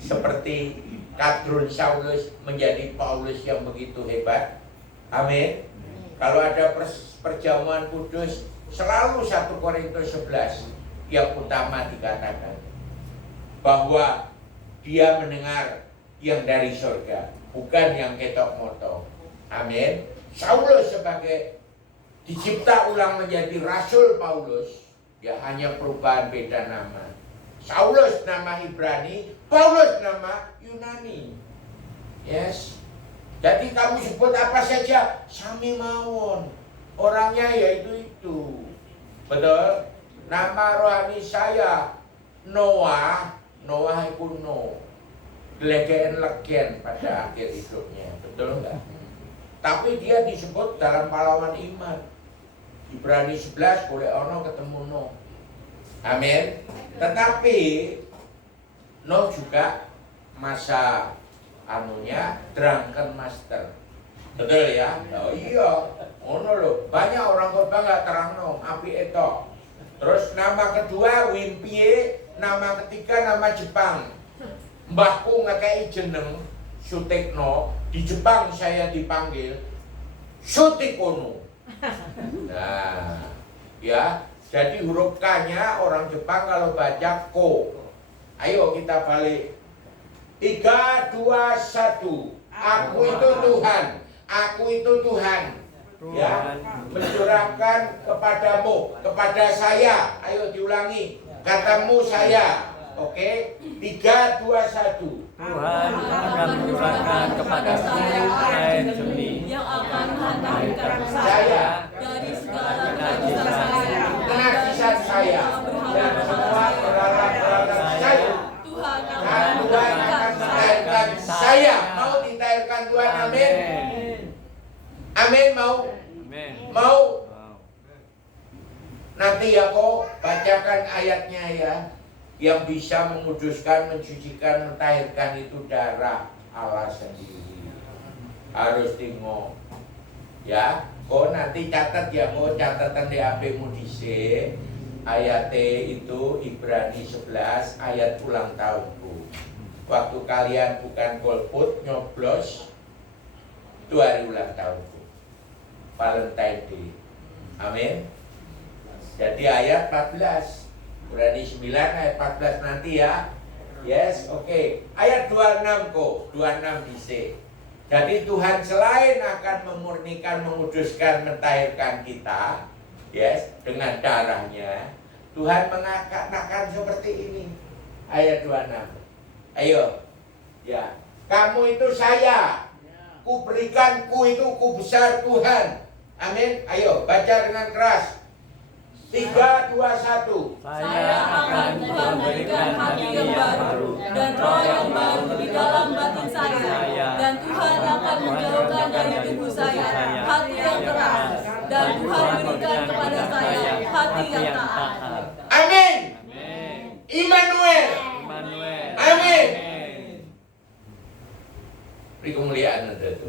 seperti Kadrun Saulus menjadi Paulus yang begitu hebat. Amin. Kalau ada perjamuan kudus, selalu 1 Korintus 11 yang utama dikatakan bahwa dia mendengar yang dari surga, bukan yang ketok moto. Amin. Saulus sebagai dicipta ulang menjadi Rasul Paulus, ya hanya perubahan beda nama. Saulus nama Ibrani, Paulus nama Yunani. Yes. Jadi kamu sebut apa saja, sami mawon. Orangnya yaitu itu. Betul? Nama rohani saya Noah, Noah itu no. Legen pada akhir hidupnya. Betul enggak? Tapi dia disebut dalam pahlawan iman. Ibrani 11 boleh ono ketemu no. Amin. Tetapi no juga masa anunya drunken master. Betul ya? Oh iya. Ono loh. Banyak orang khotbah nggak terang no. Api itu. Terus nama kedua Wimpie, nama ketiga nama Jepang. Mbahku ngekei jeneng Sutikno. Di Jepang saya dipanggil Sutikono. Nah, ya. Jadi huruf K-nya orang Jepang kalau baca ko. Ayo kita balik. 3, 2, 1. Aku itu Tuhan. Aku itu Tuhan. Ya, mencurahkan kepadamu, kepada saya. Ayo diulangi. Katamu saya. Oke. 3, 2, 1. Tuhan akan mencurahkan kepada saya air jernih yang akan menghantarkan saya dari segala kenajisan saya dan semua peralatan saya. Tuhan Tuhan akan mencairkan saya. Mau dicairkan Tuhan, amin. Amin, mau? Mau? Nanti ya kok bacakan ayatnya ya. Yang bisa menguduskan, mensucikan, mentahirkan itu darah Allah sendiri. Harus tengok. Ya, kok nanti catat ya, kok catatan di HP-mu dhisik. Ayat itu Ibrani 11 ayat ulang tahunku. Waktu kalian bukan golput, nyoblos, itu hari ulang tahunku. Valentine Day. Amin. Jadi ayat 14. Ibrani 9 ayat 14 nanti ya. Yes, oke. Ayat 26 kok, 26 dhisik. Jadi Tuhan selain akan memurnikan, menguduskan, mentahirkan kita, yes, dengan darahnya, Tuhan mengatakan seperti ini. Ayat 26. Ayo. Ya. Kamu itu saya. Ku berikan, ku itu ku besar Tuhan. Amin. Ayo baca dengan keras. 3, 2, 1. Saya akan Tuhan berikan hati yang baru dan roh yang baru di dalam batin saya, dan Tuhan akan menjauhkan dari tubuh saya hati yang keras, dan Tuhan berikan kepada saya hati yang taat. Amin. Immanuel. Amin. Beri kemuliaan untuk itu.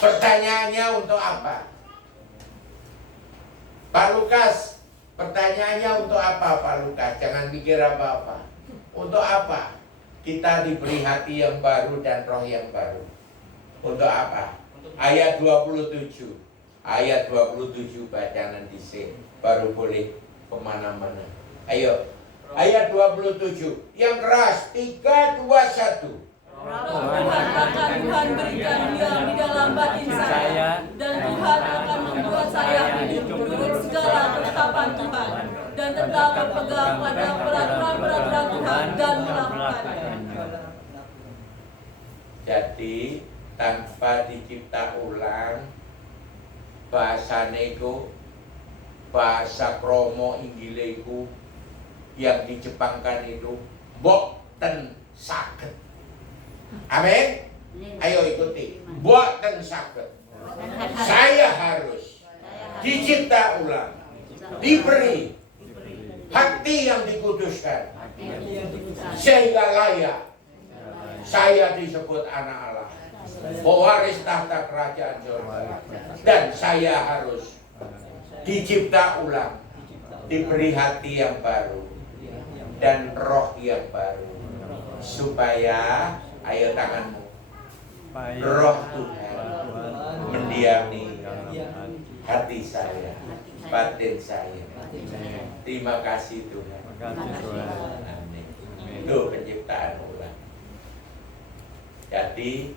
Pertanyaannya untuk apa? Pak Lukas, pertanyaannya untuk apa Pak Lukas? Jangan pikir apa-apa. Untuk apa? Kita diberi hati yang baru dan roh yang baru. Untuk apa? Ayat 27. Ayat 27 bacaan dhisik baru boleh kemana-mana. Ayo. Ayat 27. Yang keras. 3, 2, 1. Tuhan akan Tuhan berikan diam di dalam batin saya, dan Tuhan akan membuat saya hidup menurut segala ketetapan Tuhan, dan tetap berpegang pada peraturan-peraturan Tuhan dan melakukannya. Jadi tanpa dicipta ulang, bahasa nego, bahasa kromo inggileku yang dijepangkan itu boten saged. Amin. Ayo ikuti. Boten saged. Saya harus dicipta ulang, diberi hati yang dikuduskan, sehingga layak saya disebut anak Allah, pewaris tahta kerajaan surga. Dan saya harus dicipta ulang, diberi hati yang baru dan roh yang baru, supaya, ayo tanganmu, roh Tuhan mendiami hati saya, batin saya. Terima kasih Tuhan. Amin. Itu penciptaan ulang. Jadi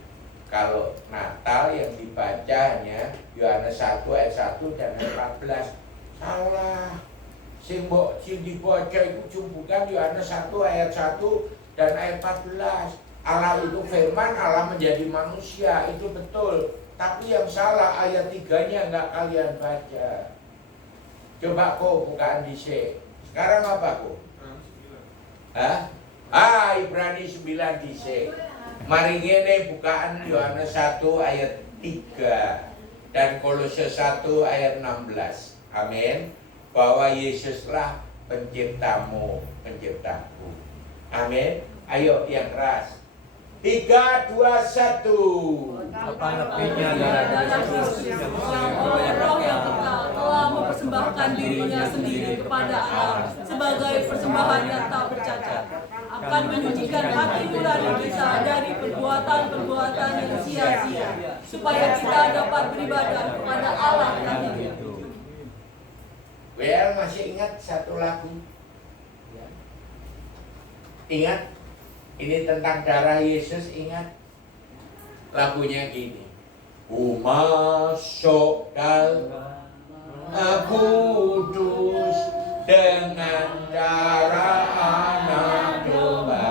kalau Natal yang dibacanya Yohanes 1 ayat 1 dan ayat 14, salah. Sing dibaca itu bukan Yohanes 1 ayat 1 dan ayat 14. Allah itu firman, Allah menjadi manusia, itu betul. Tapi yang salah ayat 3-nya enggak kalian baca. Coba kau bukaan dhisik. Sekarang apa kau? Ibrani 9 dhisik. Mari ngene bukaan Yohanes 1 ayat 3 dan Kolose 1 ayat 16. Amin. Bahwa Yesuslah penciptamu, penciptaku. Amin. Ayo yang keras. 3, 2, 1. Apa lebihnya dari Kristus yang oleh Roh yang kekal telah mempersembahkan dirinya sendiri kepada Allah sebagai persembahan yang tak bercacat, akan menyucikan hati nurani kita dari perbuatan-perbuatan yang sia-sia, supaya kita dapat beribadah kepada Allah yang hidup. Well, masih ingat satu lagu? Ingat? Ini tentang darah Yesus, ingat? Lagunya gini. Ku masuk dalam kudus dengan darah anak domba.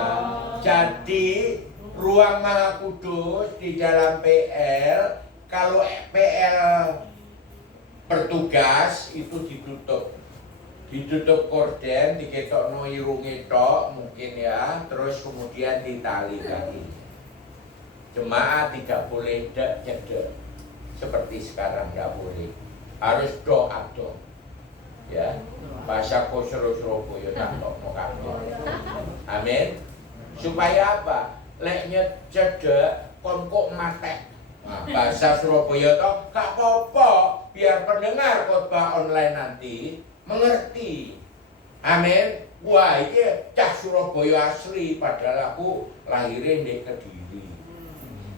Jadi ruang Maha Kudus di dalam PL, kalau PL bertugas itu ditutup korden, diketokno irunge tok mungkin ya, terus kemudian ditali lagi. Jemaat tidak boleh cedek seperti sekarang, tidak boleh. Harus doa. Ya, bahasa kosro Surabaya tak tokno kabeh. Amin. Supaya apa? Leknya cedek kon kok matek. Nah, bahasa Surabaya toh gak apa-apa, biar pendengar khotbah online nanti mengerti. Amin. Wah, ini cah Surabaya asli, padahal aku lahirnya di Kediri.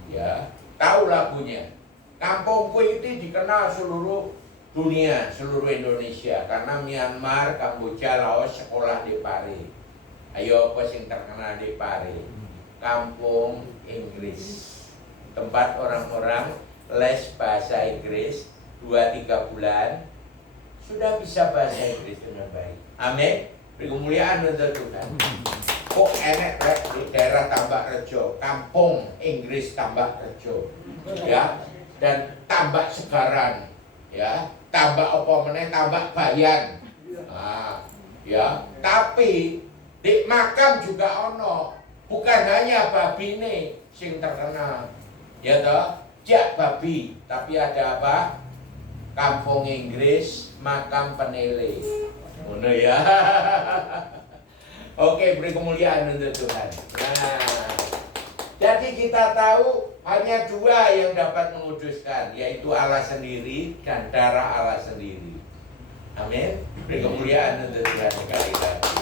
Ya, tahu lagunya. Kampungku itu dikenal seluruh dunia, seluruh Indonesia, karena Myanmar, Kamboja, Laos sekolah di Pare. Ayo apa sing terkenal di Pare? Kampung Inggris. Tempat orang-orang les bahasa Inggris 2-3 bulan sudah bisa bahasa Inggris dengan baik. Amin. Beri kemuliaan untuk Tuhan. Kok enek rek di daerah Tambak Rejo, kampung Inggris Tambak Rejo, ya, dan Tambak Segaran, ya, Tambak apa meneh, Tambak Bayan, ya. Tapi di makam juga ono, bukan hanya babine sing terkenal, ya toh, jak babi, tapi ada apa? Kampung Inggris, makam penele, ngono ya. Oke, beri kemuliaan untuk Tuhan. Nah, jadi kita tahu hanya dua yang dapat menguduskan, yaitu Allah sendiri dan darah Allah sendiri. Amin. Beri kemuliaan untuk Tuhan sekali lagi.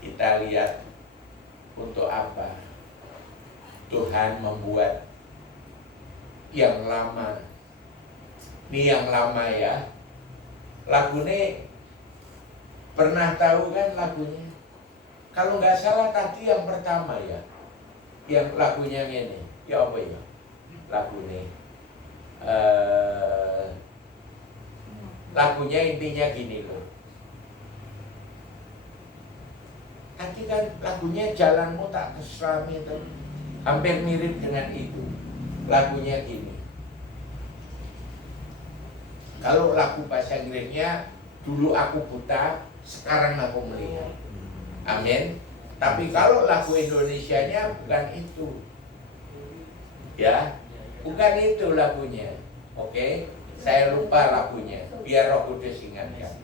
Kita lihat untuk apa Tuhan membuat yang lama. Ini yang lama ya. Lagunya pernah tahu kan lagunya? Kalau nggak salah tadi yang pertama ya, yang lagunya ini, ya apa ya? Lagunya, lagunya intinya gini loh. Tadi kan lagunya Jalanmu Tak Kesuami itu hampir mirip dengan itu. Lagunya gini. Kalau lagu bahasa Inggrisnya dulu aku buta, sekarang aku melihat. Amin. Tapi kalau lagu Indonesianya bukan itu. Ya, bukan itu lagunya. Oke, saya lupa lagunya. Biar Roh Kudus ingatkan.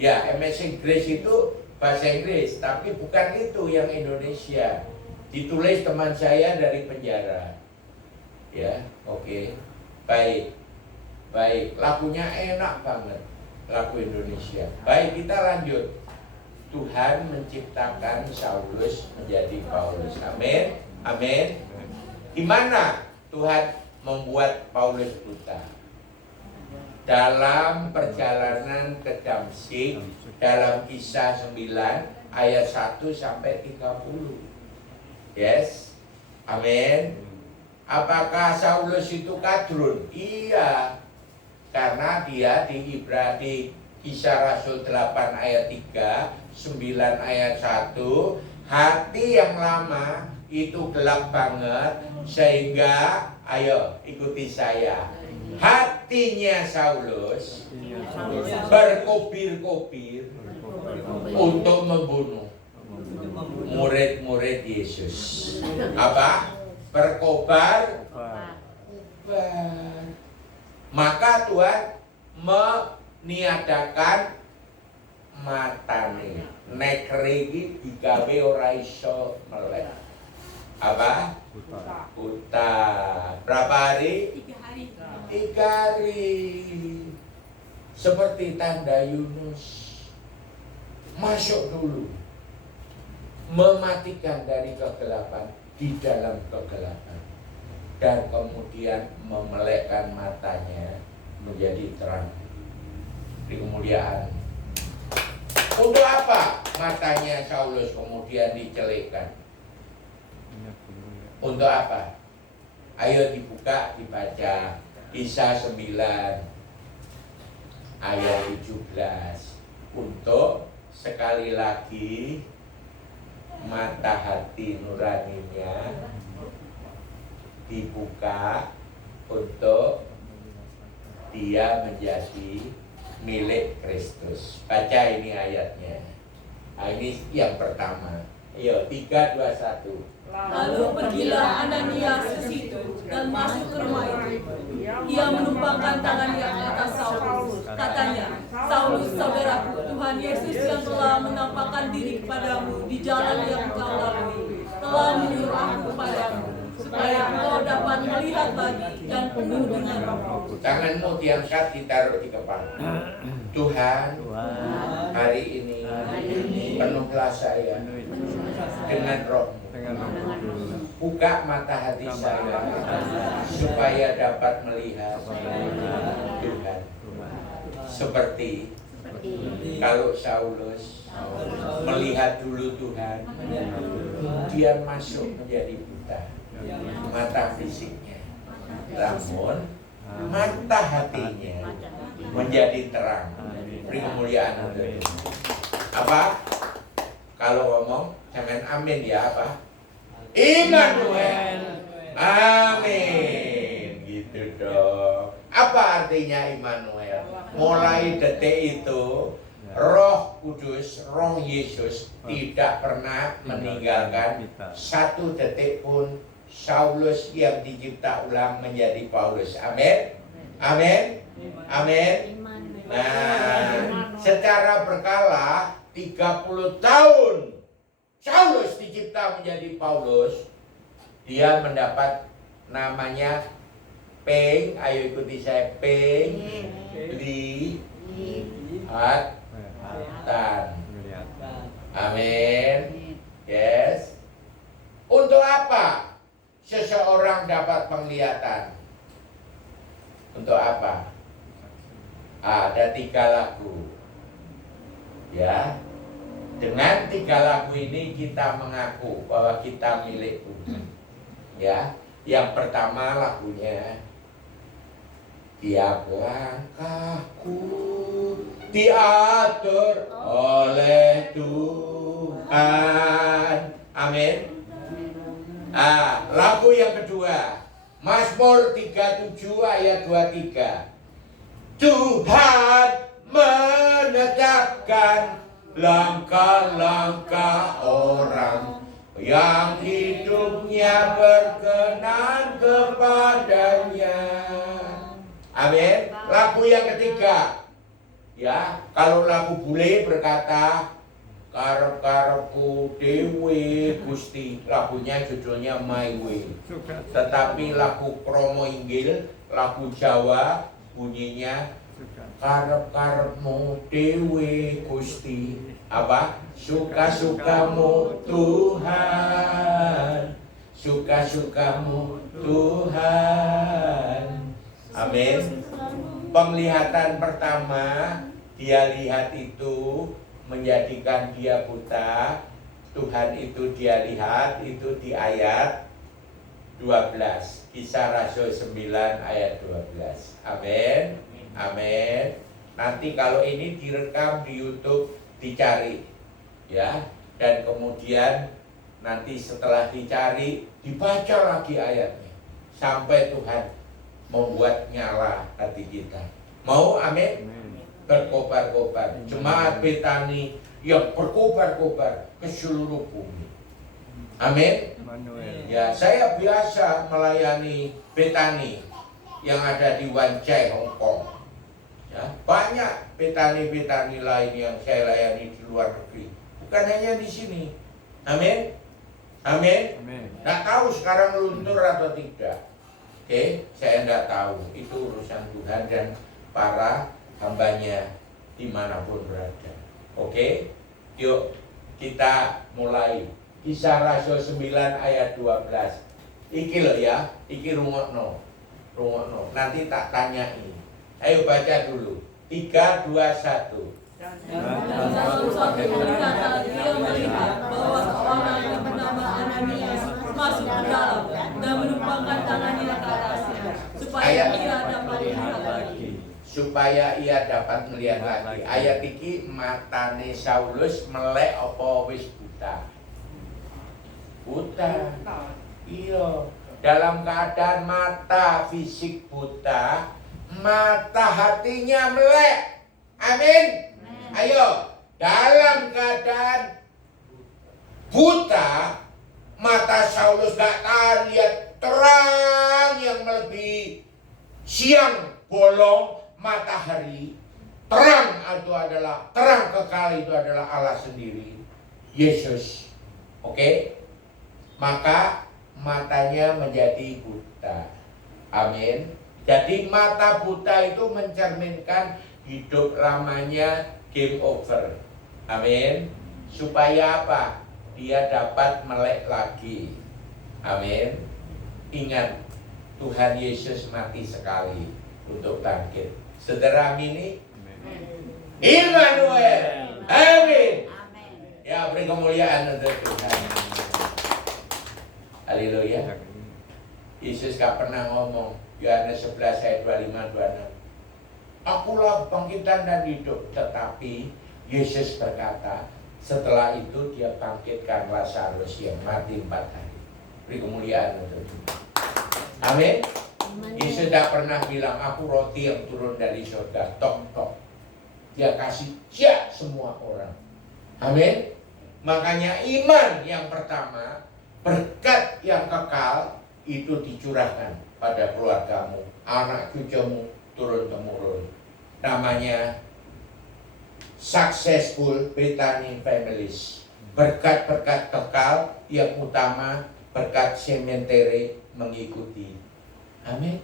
Ya, Amazing Grace itu bahasa Inggris, tapi bukan itu yang Indonesia. Ditulis teman saya dari penjara. Ya, oke. Baik. Baik, lagunya enak banget, lagu Indonesia. Baik, kita lanjut. Tuhan menciptakan Saulus menjadi Paulus. Amin. Amin. Gimana Tuhan membuat Paulus buta? Dalam perjalanan ke Damsyik, dalam Kisah 9 ayat 1 sampai 30. Yes. Amin. Apakah Saulus itu kadrun? Iya. Karena dia di Kisah Rasul 8 ayat 3, 9 ayat 1, hati yang lama itu gelap banget, sehingga ayo ikuti saya. Hatinya Saulus berkopir-kopir untuk membunuh murid-murid Yesus. Apa? Berkobar. Maka Tuhan meniadakan matane. Nekre iki digawe ora iso melek. Apa? Buta. Berapa hari? 3 hari. 3 hari. Seperti tanda Yunus. Masuk dulu. Mematikan dari kegelapan di dalam kegelapan. Dan kemudian memelekkan matanya menjadi terang di kemuliaan. Untuk apa matanya Saulus kemudian dicelikkan? Untuk apa? Ayo dibuka, dibaca Kisah 9 ayat 17. Untuk sekali lagi mata hati nuraninya dibuka untuk dia menjadi milik Kristus. Baca ini ayatnya. Nah, ini yang pertama. Ayo 3, 2, 1. Lalu pergilah Ananias ke situ dan masuk ke rumah itu. Ia menumpangkan tangannya ke atas Saulus. Katanya, Saulus saudaraku, Tuhan Yesus yang telah menampakkan diri kepadamu di jalan yang kau lalui, telah menyuruh aku kepadamu, supaya engkau dapat melihat lagi dan penuh dengan roh. Tanganmu diangkat, ditaruh di kepala. Tuhan, hari ini penuhlah saya dengan roh-Mu. Buka mata hati saya supaya dapat melihat Tuhan. Seperti kalau Saulus melihat dulu Tuhan, dia masuk menjadi buta mata fisiknya, namun mata hatinya menjadi terang. Beri kemuliaan untuk Tuhan. Apa? Kalau ngomong jangan amin ya, apa? Immanuel. Amin. Gitu dong. Apa artinya Immanuel? Mulai detik itu Roh Kudus, Roh Yesus tidak pernah meninggalkan satu detik pun Saulus yang dicipta ulang menjadi Paulus. Amin. Amin. Amin. Nah, secara berkala 30 tahun Saulus dicipta menjadi Paulus. Dia mendapat namanya Peng, ayo ikuti saya, Peng lihatan. Amin. Yes. Untuk apa seseorang dapat penglihatan? Untuk apa? Ada 3 lagu. Ya. Dengan 3 lagu ini kita mengaku bahwa kita milik Tuhan. Ya. Yang pertama lagunya, tiap langkahku diatur oleh Tuhan. Amin. Lagu yang kedua, Mazmur 37 ayat 23. Tuhan menegakkan langkah-langkah orang yang hidupnya berkenan kepadanya. Amin. Lagu yang ketiga, ya, kalau lagu bule berkata karep-karepku dewe Gusti, lagunya judulnya My Way. Tetapi lagu kromo inggil, lagu Jawa bunyinya karep-karepmu dewe Gusti. Apa? Suka-sukamu Tuhan, suka-sukamu Tuhan. Amin. Penglihatan pertama, dia lihat itu menjadikan dia buta. Tuhan itu dia lihat, itu di ayat 12. Kisah Rasul 9 ayat 12. Amin. Amin. Nanti kalau ini direkam di YouTube, dicari ya, dan kemudian nanti setelah dicari dibaca lagi ayatnya sampai Tuhan membuat nyala hati kita. Mau? Amin. Berkobar-kobar. Jemaat Betani yang berkobar-kobar ke seluruh bumi. Amin. Ya, saya biasa melayani Betani yang ada di Wan Chai, Hong Kong. Ya, banyak Betani-Betani lain yang saya layani di luar negeri, bukan hanya di sini. Amin. Amin. Nggak tahu sekarang luntur atau tidak. Oke, saya nggak tahu. Itu urusan Tuhan dan para hambanya dimanapun berada. Oke, yuk kita mulai. Kisah Rasul 9 ayat 12. Iki loh ya, iki rungokno. Nanti tak tanyai. Ayo baca dulu. 3, 2, 1. Dan satu-satu berkata, dia melihat bahwa seorang yang bernama Ananias masuk ke dalam dan menumpangkan tangannya ke atasnya, supaya ia dapat melihat lagi. Supaya ia dapat melihat lagi. Ayat iki matane Saulus melek apa wis buta? Buta. Iya. Dalam keadaan mata fisik buta, mata hatinya melek. Amin. Ayo, dalam keadaan buta, mata Saulus gak tahan lihat terang yang melebihi siang bolong matahari. Terang itu adalah terang kekal, itu adalah Allah sendiri, Yesus. Oke? Maka matanya menjadi buta. Amin. Jadi mata buta itu mencerminkan hidup lamanya game over. Amin. Supaya apa? Dia dapat melek lagi. Amin. Ingat, Tuhan Yesus mati sekali untuk bangkit. Saudara amini? Immanuel. Amin. Ya, beri kemuliaan untuk Tuhan. Haleluya. Yesus gak pernah ngomong. Yohanes 11 ayat 25-26. Akulah bangkitan dan hidup. Tetapi Yesus berkata, setelah itu dia bangkitkan Lazarus yang mati 4 hari. Beri kemuliaan untuk Tuhan. Amin. Yesus tidak pernah bilang, aku roti yang turun dari surga. Tok. Dia kasih siap semua orang. Amin. Makanya iman yang pertama, berkat yang kekal itu dicurahkan pada keluargamu, anak cucumu, turun-temurun. Namanya Successful Betani Families. Berkat-berkat kekal yang utama, berkat sementeri mengikuti. Amin.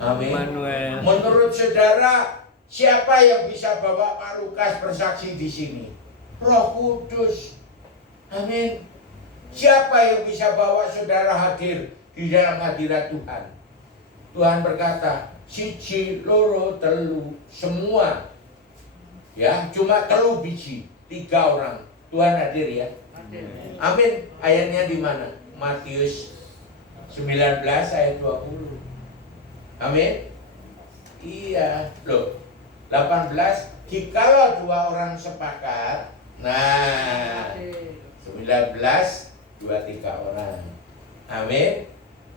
Amin. Menurut saudara, siapa yang bisa bawa Pak Lukas bersaksi di sini? Roh Kudus. Amin. Siapa yang bisa bawa saudara hadir di dalam hadirat Tuhan? Tuhan berkata, siji, loro, telu, semua. Ya, cuma telu biji, 3 orang. Tuhan hadir ya. Amin. Ayatnya di mana? Matius 19 ayat 20. Amin. Iya, loh. 18, jikalau 2 orang sepakat. Nah, 19, 2-3 orang. Amin.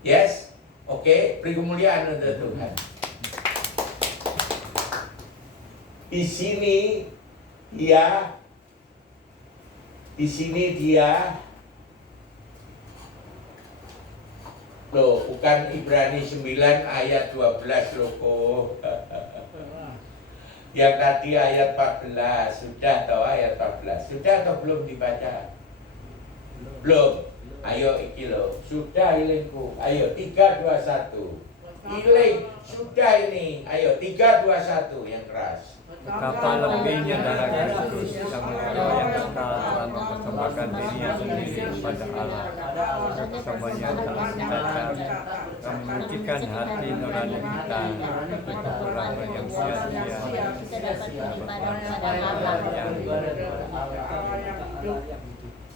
Yes. Oke, beri kemuliaan untuk Tuhan. Di sini dia loh, bukan Ibrani 9 ayat 12 loh. Yang tadi ayat 14, sudah tahu ayat 14. Sudah atau belum dibaca? Belum. Ayo iki loh, sudah ilingku. Ayo 3, 2, 1. Healing. Sudah ini. Ayo 3, 2, 1 yang keras. Betapa lebihnya darah Kristus yang menyelamatkan kita telah mempersembahkan dirinya sendiri kepada Allah. Persembahan yang telah mendatar dan menyucikan hati nurani kita untuk orang yang sia-sia.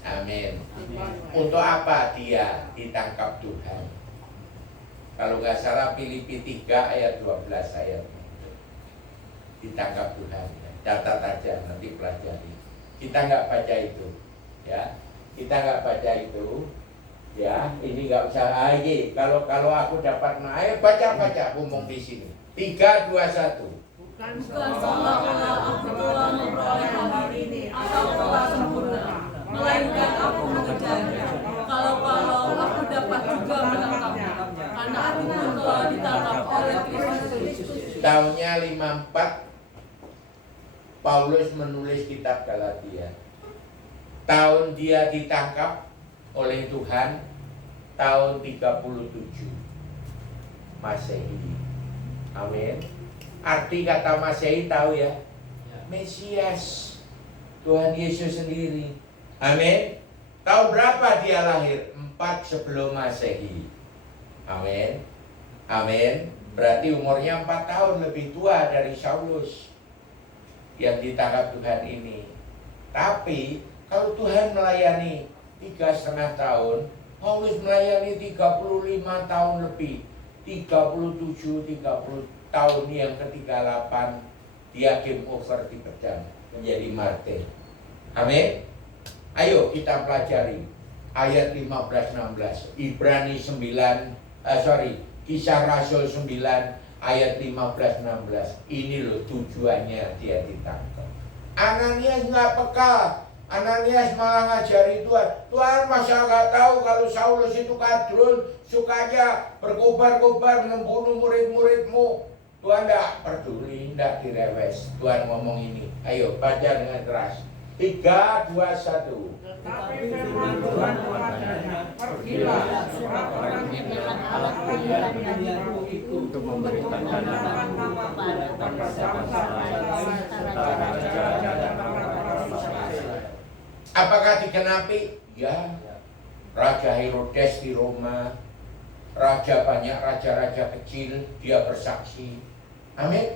Amin. Untuk apa dia ditangkap Tuhan? Kalau nggak salah Filipi 3 ayat 12 ayat ditangkap Tuhan. Catat aja nanti pelajari. Kita nggak baca itu, ya. Kita nggak baca itu, ya. Ini nggak usah lagi. Kalau aku dapat, ayo baca ngomong di sini. 3, 2, 1. Bukan seolah-olah aku telah memperoleh hal ini atau telah sempurna, melainkan aku mengejarnya. Kalau aku dapat juga menangkapnya, karena aku pun telah ditangkap oleh Kristus. Tahunnya 54 Paulus menulis kitab Galatia. Tahun dia ditangkap oleh Tuhan tahun 37 Masehi. Amin. Arti kata Masehi tahu ya? Mesias. Tuhan Yesus sendiri. Amin. Tahun berapa dia lahir? 4 sebelum Masehi. Amin. Amin. Berarti umurnya 4 tahun lebih tua dari Saulus yang ditangkap Tuhan ini. Tapi kalau Tuhan melayani 3,5 tahun, Paulus melayani 35 tahun lebih. 37, 30 tahun yang ke-38 dia game over di pedang menjadi martir. Amin. Ayo kita pelajari ayat 15-16 Ibrani 9 Kisah Rasul 9 ayat 15-16. Ini loh tujuannya dia ditangkap. Ananias nggak peka. Ananias malah ngajari Tuhan. Tuhan masa nggak tahu kalau Saulus itu kadrun, sukanya berkobar-kobar membunuh murid-muridmu. Tuhan nggak peduli, nggak direwes. Tuhan ngomong ini. Ayo baca dengan keras. 3, 2, 1. Tetapi firman Tuhan kepadanya, pergilah, surat orang yang dalam alat pilihan-pilihanmu itu Untuk memberikan tanda kepada bangsa-bangsa lain, serta raja-raja dan orang-orang bangsa. Apakah dikenapi? Ya. Raja Herodes di Roma, banyak raja-raja kecil, dia bersaksi. Amin.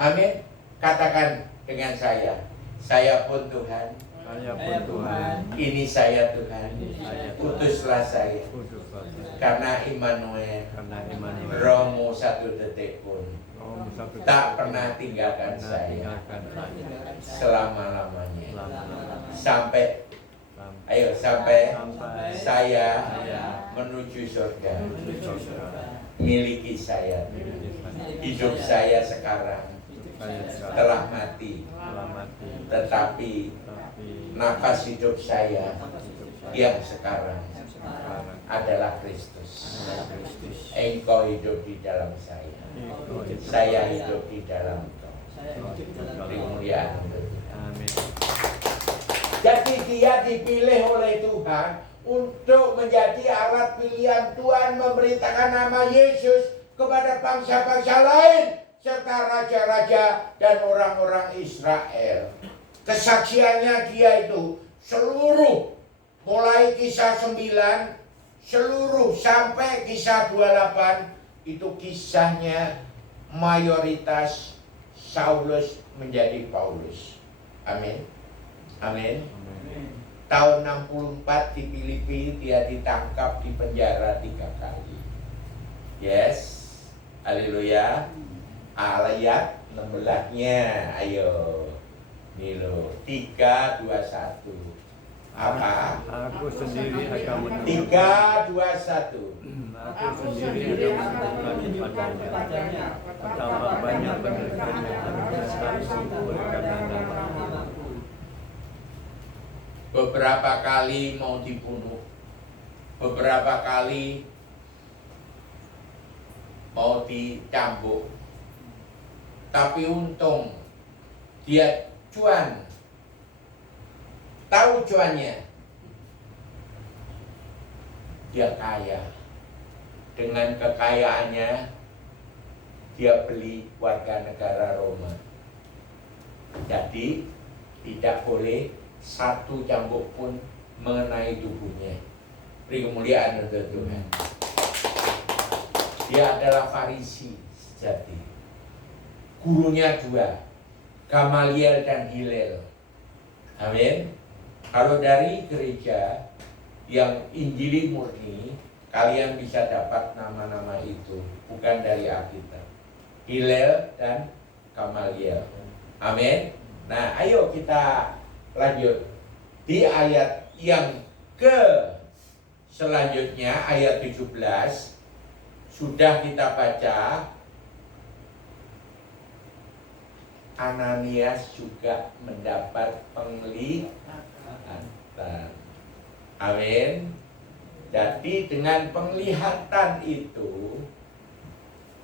Amin. Katakan dengan saya pun Tuhan. Saya pun Tuhan, Ini saya Tuhan. Utuslah saya. kuduslah saya. Karena Immanuel, Karena Immanuel, Romo 1 detik pun Om satu tak pernah tinggalkan saya tinggalkan saya selama-lamanya. selama-lamanya. Sampai Sampai saya saya menuju surga. menuju surga. Miliki saya. Hidup saya sekarang Saya sekarang telah mati, telah mati, tetapi tapi nafas hidup saya yang sekarang sekarang adalah Kristus. adalah Kristus. Engkau hidup di dalam saya. Engkau hidup Saya hidup di dalam Engkau. dalam Kemuliaan untuk Tuhan. Amin. Jadi dia dipilih oleh Tuhan untuk menjadi alat pilihan Tuhan memberitakan nama Yesus kepada bangsa-bangsa lain serta raja-raja dan orang-orang Israel. Kesaksiannya dia itu seluruh mulai kisah 9 seluruh sampai kisah 28 itu kisahnya mayoritas Saulus menjadi Paulus. Amin. Amin. Tahun 64 di Filipi dia ditangkap di penjara 3 kali. Yes. Haleluya. Ayat 16-nya. Ayo. Nih loh. 3, 2, 1. Apa? Aku sendiri akan menemukan 3, 2, 1. Aku sendiri akan menemukan padanya. Betapa banyak penderitaan yang harus ditanggung oleh karena nama. Beberapa kali mau dibunuh, beberapa kali mau dicambuk, tapi untung dia cuan. Tahu cuannya? Dia kaya. Dengan kekayaannya dia beli warga negara Roma. Jadi tidak boleh satu cambuk pun mengenai tubuhnya. Beri kemuliaan untuk Tuhan. Dia adalah Farisi sejati. Gurunya dua, Gamaliel dan Hillel. Amin. Kalau dari gereja yang Injili murni, kalian bisa dapat nama-nama itu, bukan dari Alkitab. Hillel dan Gamaliel. Amin. Nah, ayo kita lanjut di ayat yang ke selanjutnya, ayat 17. Sudah kita baca, Ananias juga mendapat penglihatan. Amin. Jadi dengan penglihatan itu,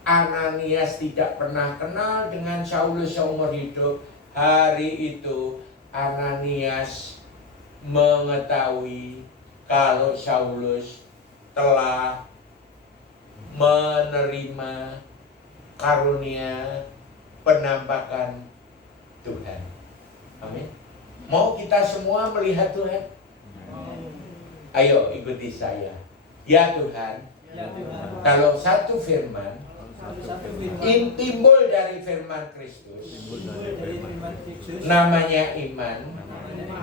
Ananias tidak pernah kenal dengan Saulus seumur hidup. Hari itu Ananias mengetahui kalau Saulus telah menerima karunia penampakan Tuhan. Amin. Mau kita semua melihat Tuhan? Ayo ikuti saya. Ya Tuhan, kalau satu firman timbul dari firman Kristus, namanya iman,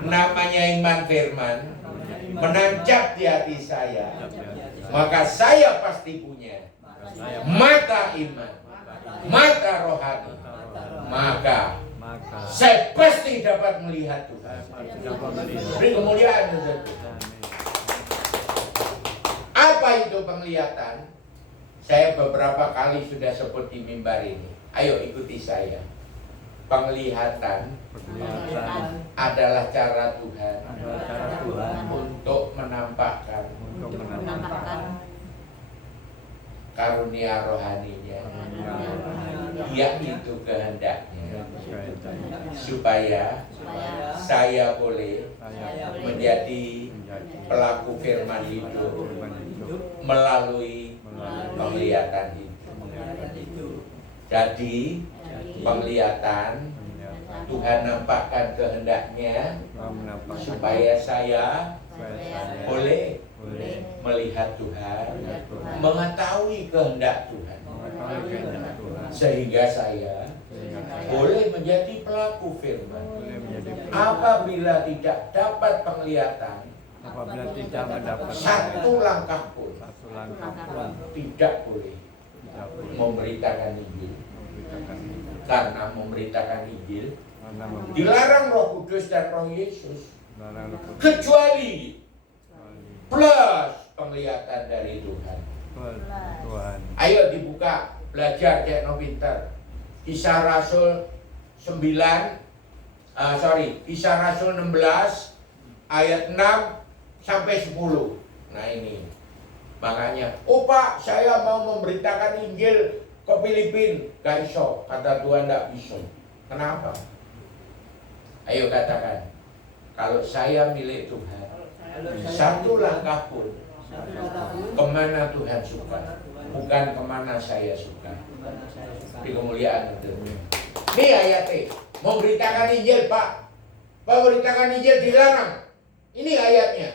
namanya iman firman, menancap di hati saya, maka saya pasti punya mata iman, mata rohani, maka saya pasti dapat melihat Tuhan. Beri kemuliaan untuk Tuhan. Apa itu penglihatan? Saya beberapa kali sudah sebut di mimbar ini. Ayo ikuti saya. Penglihatan adalah cara Tuhan untuk menampakkan karunia rohaninya, yaitu kehendaknya, supaya saya boleh menjadi pelaku firman hidup melalui penglihatan itu. Jadi penglihatan Tuhan nampakkan kehendaknya supaya saya boleh melihat Tuhan, mengetahui kehendak Tuhan, sehingga saya boleh menjadi pelaku firman. Apabila tidak dapat penglihatan, satu langkah pun tidak boleh memberitakan Injil. Karena memberitakan Injil dilarang Roh Kudus dan Roh Yesus, kecuali plus penglihatan dari Tuhan. Ayo dibuka, belajar kayak no pinter. Kisah Rasul 16 ayat 6 sampai 10. Nah ini makanya, Pak, saya mau memberitakan Injil ke Filipina. Gak iso, kata Tuhan, gak bisa. Kenapa? Ayo katakan, kalau saya milik Tuhan, satu langkah pun kemana Tuhan suka, bukan kemana saya suka. Di kemuliaan itu. Ini ayatnya, memberitakan Injil, Pak. Memberitakan Injil dilarang. Ini ayatnya.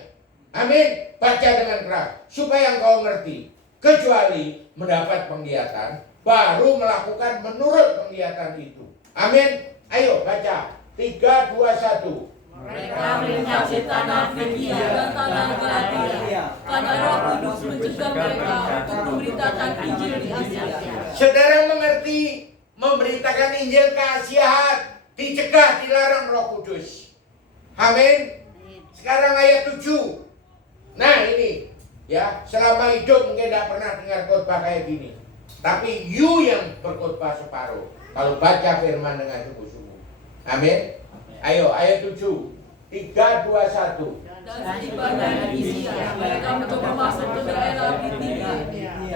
Amin. Baca dengan keras supaya engkau ngerti. Kecuali mendapat penglihatan, baru melakukan menurut penglihatan itu. Amin. Ayo baca. 3, 2, 1. Mereka melihat di tanah Frigia dan tanah Galatia, karena Roh Kudus mencegah mereka untuk memberitakan Injil di Asia. Saudara mengerti, memberitakan Injil ke Asia dicegah, dilarang Roh Kudus. Amin. Sekarang ayat 7. Nah ini, ya, selama hidup mungkin tidak pernah dengar khotbah kayak gini. Tapi you yang berkhotbah separuh, kalau baca firman dengan sungguh-sungguh. Amin. Ayo, ayat 7. 3, 2, 1. Dan tiba dari Asia, mereka mencoba masuk ke daerah Bitinia,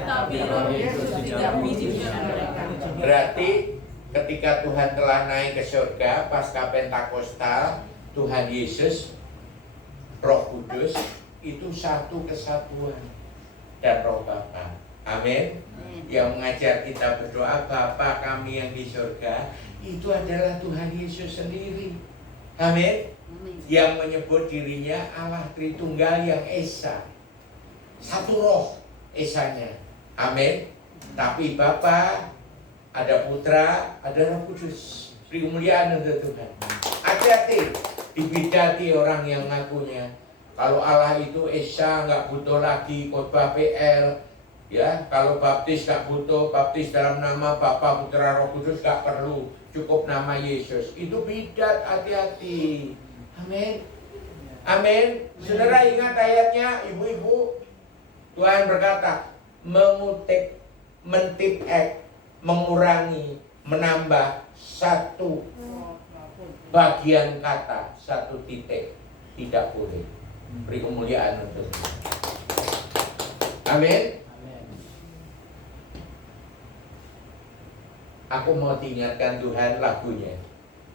tapi Roh Yesus tidak mengizinkan mereka. Berarti ketika Tuhan telah naik ke surga pasca Pentakostal, Tuhan Yesus, Roh Kudus itu satu kesatuan, dan Roh Bapa Amin. Yang mengajar kita berdoa, Bapa kami yang di surga, itu adalah Tuhan Yesus sendiri. Amin. Yang menyebut dirinya Allah Tritunggal yang Esa. Satu roh Esanya. Amin. Tapi Bapa, ada Putra, ada Roh Kudus. Beri kemuliaan untuk Tuhan. Hati-hati dibidati orang yang ngakunya kalau Allah itu Esa, nggak butuh lagi khotbah PL. Ya, kalau baptis nggak butuh, baptis dalam nama Bapa, Putra, Roh Kudus nggak perlu, cukup nama Yesus. Itu bidat, hati-hati. Amin. Amin. Saudara ingat ayatnya, ibu-ibu. Tuhan berkata, mengutip, mentipek, mengurangi, menambah satu bagian kata, satu titik, tidak boleh. Beri kemuliaan untuk Tuhan. Amin. Aku mau diingatkan Tuhan lagunya.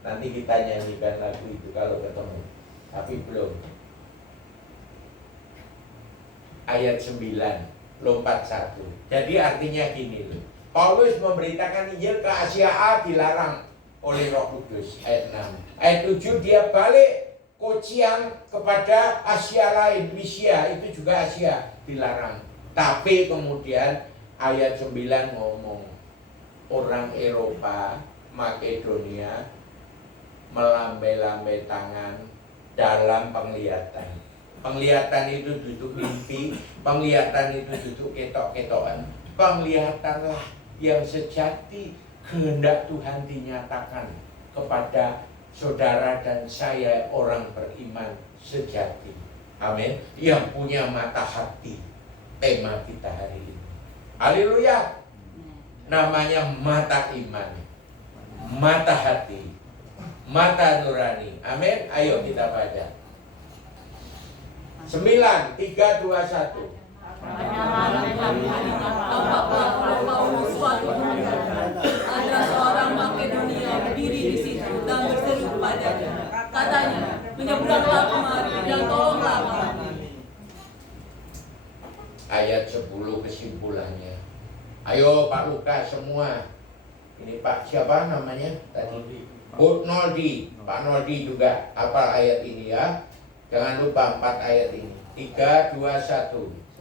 Nanti kita nyanyikan lagu itu kalau ketemu. Tapi belum. Ayat 9, lompat 1. Jadi artinya gini loh. Paulus memberitakan Injil ke Asia A dilarang oleh Roh Kudus. Ayat 6. Ayat 7 dia balik Kociang kepada Asia lain. Misia itu juga Asia, dilarang. Tapi kemudian ayat 9 ngomong, orang Eropa, Makedonia melambai-lambai tangan dalam penglihatan. Penglihatan itu duduk mimpi, penglihatan itu duduk ketok-ketokan. Penglihatanlah yang sejati kehendak Tuhan dinyatakan kepada saudara dan saya orang beriman sejati. Amin. Yang punya mata hati. Tema kita hari ini. Haleluya. Namanya mata iman, mata hati, mata nurani. Amin. Ayo kita baca. 9, 3, 2, 1. Ada seorang Makedonia berdiri di situ dan berseru padanya. Katanya, menyeberanglah kemari dan tolonglah kami. Ayat 10 kesimpulannya. Ayo Pak Lukas semua. Ini Pak siapa namanya tadi? Bud Noldi. Pak Noldi juga hafal ayat ini ya. Jangan lupa 4 ayat ini. 3, 2, 1.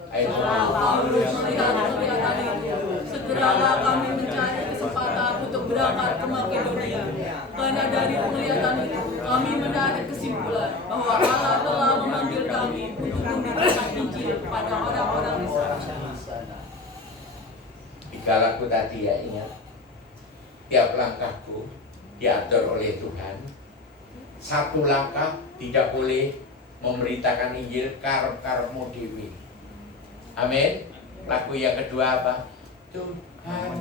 Ayat 10. Paulus melihat penglihatan itu, segeralah kami mencari kesempatan untuk berangkat ke Makedonia. Karena dari penglihatan itu, kami menarik kesimpulan bahwa Allah telah memanggil kami untuk memberitakan Injil kepada orang-orang di sana. Dikalaku tadi ya ingat, tiap langkahku diatur oleh Tuhan. Satu langkah tidak boleh memberitakan Injil karep-karepmu dewi. Amin. Lagu yang kedua apa? Tuhan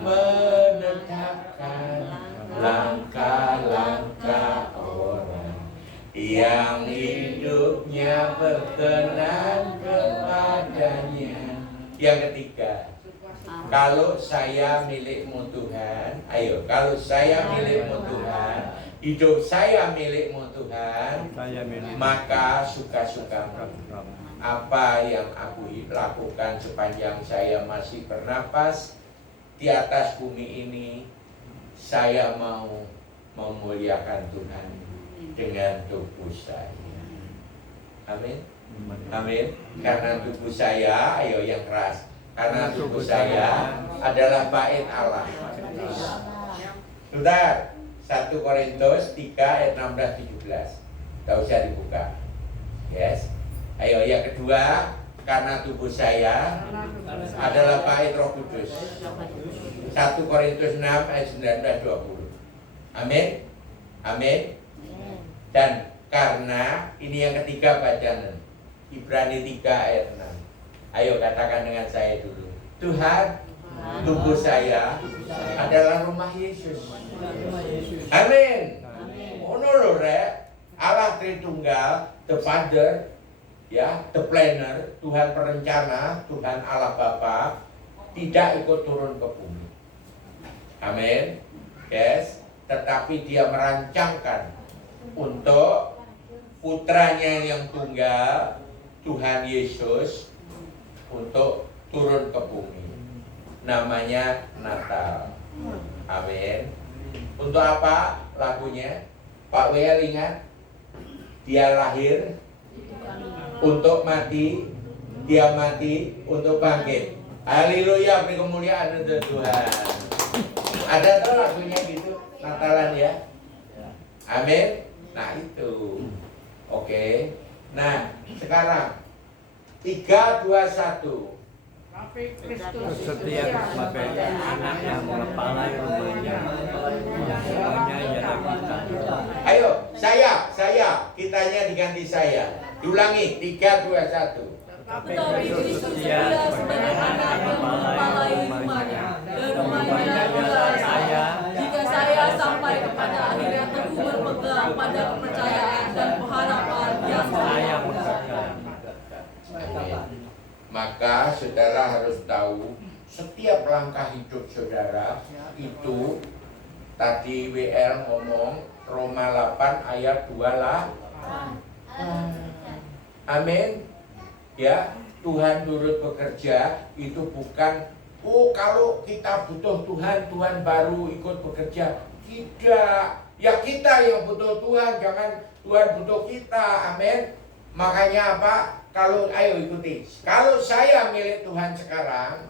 menetapkan langkah-langkah orang yang hidupnya berkenan kepadanya. Yang ketiga, kalau saya milikmu Tuhan, ayo, kalau saya milikmu Tuhan, hidup saya milikmu Tuhan, maka suka-sukamu. Apa yang aku lakukan sepanjang saya masih bernapas di atas bumi ini, saya mau memuliakan Tuhan dengan tubuh saya. Amin. Amin. Karena tubuh saya, ayo yang keras. Karena tubuh saya adalah bait Allah. Sudah 1 Korintus 3 ayat 16-17. Tidak usah dibuka. Yes. Ayo yang kedua, karena tubuh saya adalah bait Roh Kudus. 1 Korintus 6 ayat 19-20. Amin. Amin. Dan karena ini yang ketiga bacaan Ibrani 3 ayat 6. Ayo katakan dengan saya dulu. Tuhan, tubuh saya adalah rumah Yesus. Amin. Ono lho rek, Allah Tritunggal, the Father, ya, the planner, Tuhan perencana, Tuhan Allah Bapa, tidak ikut turun ke bumi. Amin. Yes. Tetapi dia merancangkan untuk putranya yang tunggal, Tuhan Yesus, untuk turun ke bumi. Namanya Natal. Amin. Untuk apa lagunya? Pak WL ingat? Dia lahir untuk mati, dia mati untuk bangkit. Haleluya, beri kemuliaan untuk Tuhan. Ada tuh lagunya gitu, Natalan ya. Amin. Nah itu. Oke. Nah, sekarang 3, 2, 1. Setiap sebagai anak yang mengepalai rumahnya, semuanya ialah kita. Ayo, saya, kitanya diganti saya. Diulangi, 3, 2, 1. Tetapi Kristus setia sebagai anak yang mengepalai rumahnya, dan rumahnya adalah saya. Jika saya sampai kepada akhirnya teguh berpegang pada kepercayaan dan pengharapan yang saya bekerja. Maka saudara harus tahu setiap langkah hidup saudara itu tadi WL ngomong Roma 8 ayat 2 lah. Amin. Ya, Tuhan turut bekerja itu bukan kalau kita butuh Tuhan, Tuhan baru ikut bekerja. Tidak. Ya kita yang butuh Tuhan, jangan Tuhan butuh kita. Amin. Makanya apa? Ayo ikuti. Kalau saya milik Tuhan sekarang,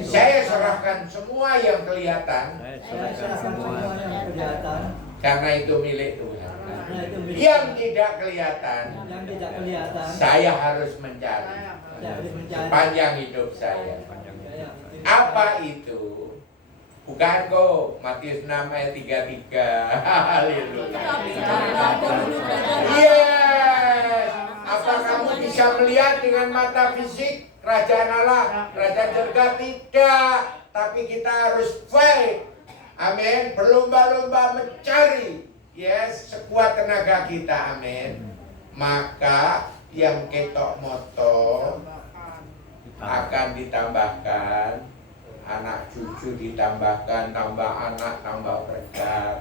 saya serahkan semua yang kelihatan. Karena itu milik Tuhan. Yang tidak kelihatan, saya harus mencari sepanjang hidup saya. Apa itu? Bukan kok Matius 6 ayat 33. Haleluya. Yes. Apa kamu bisa melihat dengan mata fisik kerajaan Allah, kerajaan surga? Tidak. Tapi kita harus fight. Amin. Berlomba-lomba mencari. Yes, sekuat tenaga kita. Amin. Maka yang ketok motor akan ditambahkan, anak cucu ditambahkan, tambah anak, tambah berkat,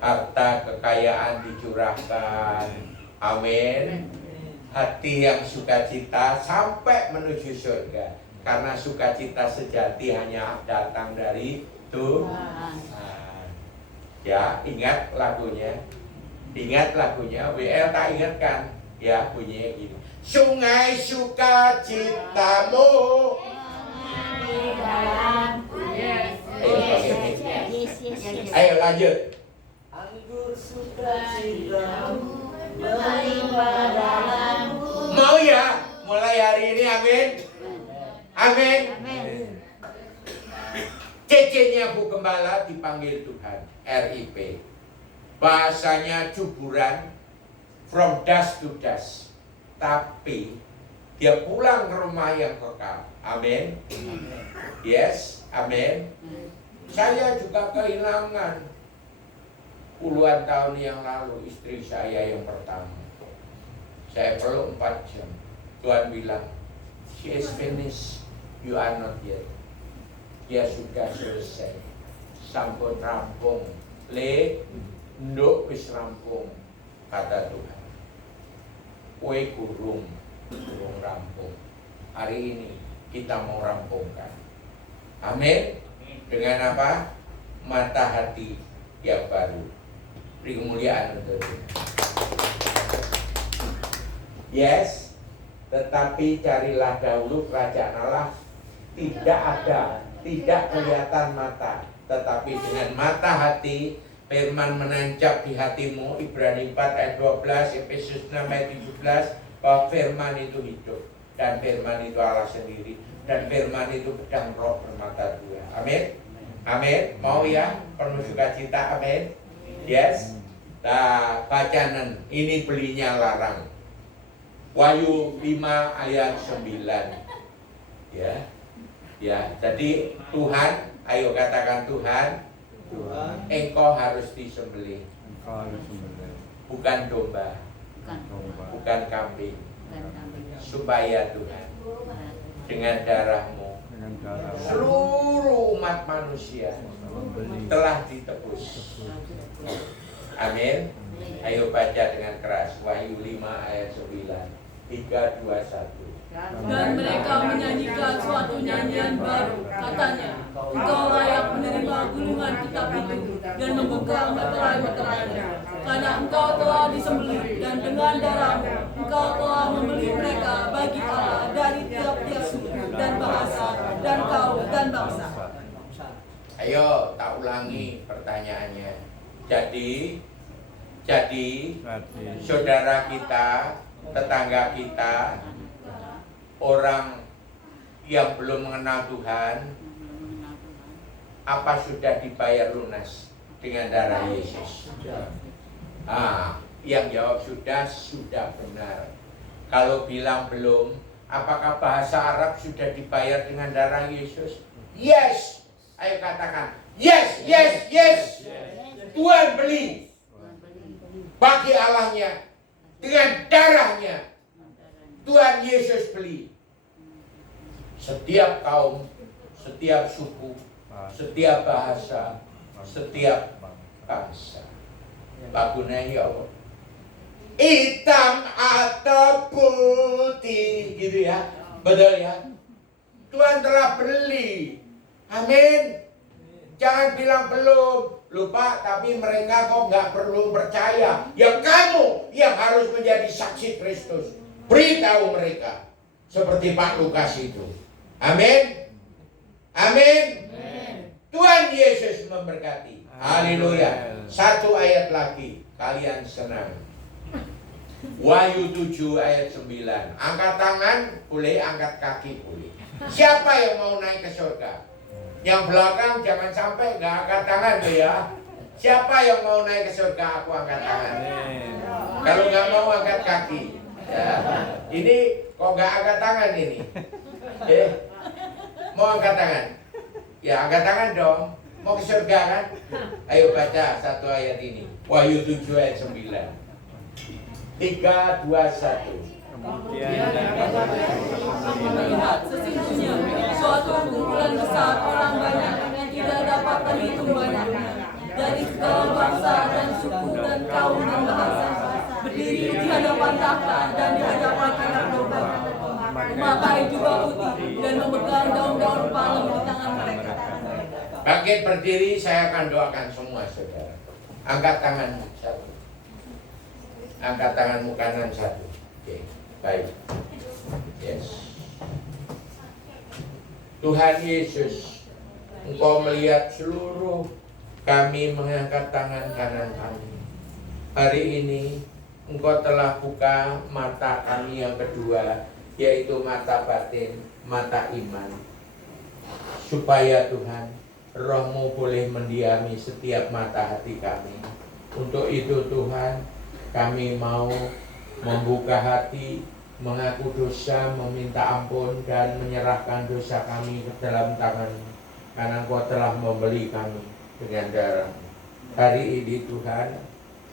harta kekayaan dicurahkan. Amin. Hati yang sukacita sampai menuju surga, karena sukacita sejati hanya datang dari Tuhan. Ya, ingat lagunya. WL tak ingatkan. Ya, bunyinya gini. Sungai sukacitamu. Ayo lanjut. Anggur sukacitamu melimpah dalamku. Mau ya? Mulai hari ini, amin. Amin. CC-nya Bu Gembala dipanggil Tuhan, RIP. Bahasanya cuburan, from dust to dust. Tapi dia pulang ke rumah yang kekal. Amin. Yes, amin. Saya juga kehilangan puluhan tahun yang lalu istri saya yang pertama. Saya peluk 4 jam. Tuhan bilang, she is finished, you are not yet. Dia sudah selesai, sampun rampung, nduk wis rampung, kata Tuhan. Kue kurung rampung. Hari ini kita mau rampungkan. Amin. Dengan apa? Mata hati yang baru. Beri kemuliaan untuk Tuhan. Yes, tetapi carilah dahulu kerajaan Allah. Tidak kelihatan mata, tetapi dengan mata hati. Firman menancap di hatimu, Ibrani 4 ayat 12, Efesus 6 ayat 17, bahwa firman itu hidup, dan firman itu Allah sendiri, dan firman itu pedang roh bermata dua. Amin. Amin. Mau ya? Penuh sukacita. Amin. Yes. Nah, bacaan ini belinya larang. Wahyu 5 ayat 9. Ya. Ya, jadi Tuhan, ayo katakan Tuhan, engkau harus disembelih. Bukan domba. Bukan kambing. Supaya Tuhan dengan darahmu seluruh umat manusia telah ditebus. Amin. Ayo baca dengan keras. Wahyu 5 ayat 9. 3, 2, 1. Dan mereka menyanyikan suatu nyanyian baru. Katanya, engkau layak menerima gulungan kitab itu dan membuka meterai-meterainya. Karena engkau telah disembelih dan dengan darahmu engkau telah membeli mereka bagi Allah dari tiap-tiap suku dan bahasa dan kaum dan bangsa. Ayo, tak ulangi pertanyaannya. Jadi saudara kita, tetangga kita, orang yang belum mengenal Tuhan, apa sudah dibayar lunas dengan darah Yesus? Yang jawab sudah benar. Kalau bilang belum, apakah bahasa Arab sudah dibayar dengan darah Yesus? Yes. Ayo katakan, yes, yes, yes. Tuhan beli bagi Allahnya dengan darahnya. Tuhan Yesus beli. Setiap kaum, setiap suku, setiap bahasa, setiap bangsa. Lagunya ya Allah. Hitam atau putih, gitu ya. Betul ya. Tuhan telah beli. Amin. Jangan bilang belum. Lupa, tapi mereka kok nggak perlu percaya. Ya kamu yang harus menjadi saksi Kristus. Beritahu mereka. Seperti Pak Lukas itu. Amin. Amin. Tuhan Yesus memberkati. Haleluya. Satu ayat lagi. Kalian senang. Wahyu 7 ayat 9. Angkat tangan boleh, angkat kaki boleh. Siapa yang mau naik ke surga? Yang belakang jangan sampai nggak angkat tangan tuh ya. Siapa yang mau naik ke surga? Aku angkat tangan. Kalau nggak mau angkat kaki. Ya. Ini kok nggak angkat tangan ini? Mau angkat tangan? Ya angkat tangan dong. Mau ke surga kan? Ayo baca satu ayat ini. Wahyu 7 ayat 9. 3, 2, 1. Kemudian Melihat sesungguhnya suatu kumpulan besar orang banyak yang tidak dapat terhitung banyaknya dari segala bangsa dan suku dan kaum dan bahasa berdiri di hadapan takhta dan di hadapan anak domba, memakai jubah putih dan memegang daun-daun palem di tangan mereka. Bangkit berdiri, saya akan doakan semua saudara. Angkat tanganmu satu. Angkat tanganmu kanan satu. Oke, baik. Yes. Tuhan Yesus, Engkau melihat seluruh kami mengangkat tangan kanan kami. Hari ini Engkau telah buka mata kami yang kedua, yaitu mata batin, mata iman. Supaya Tuhan, Roh-Mu boleh mendiami setiap mata hati kami. Untuk itu Tuhan, kami mau membuka hati, mengaku dosa, meminta ampun, dan menyerahkan dosa kami ke dalam tangan-Mu. Karena Engkau telah membeli kami dengan darah. Hari ini Tuhan,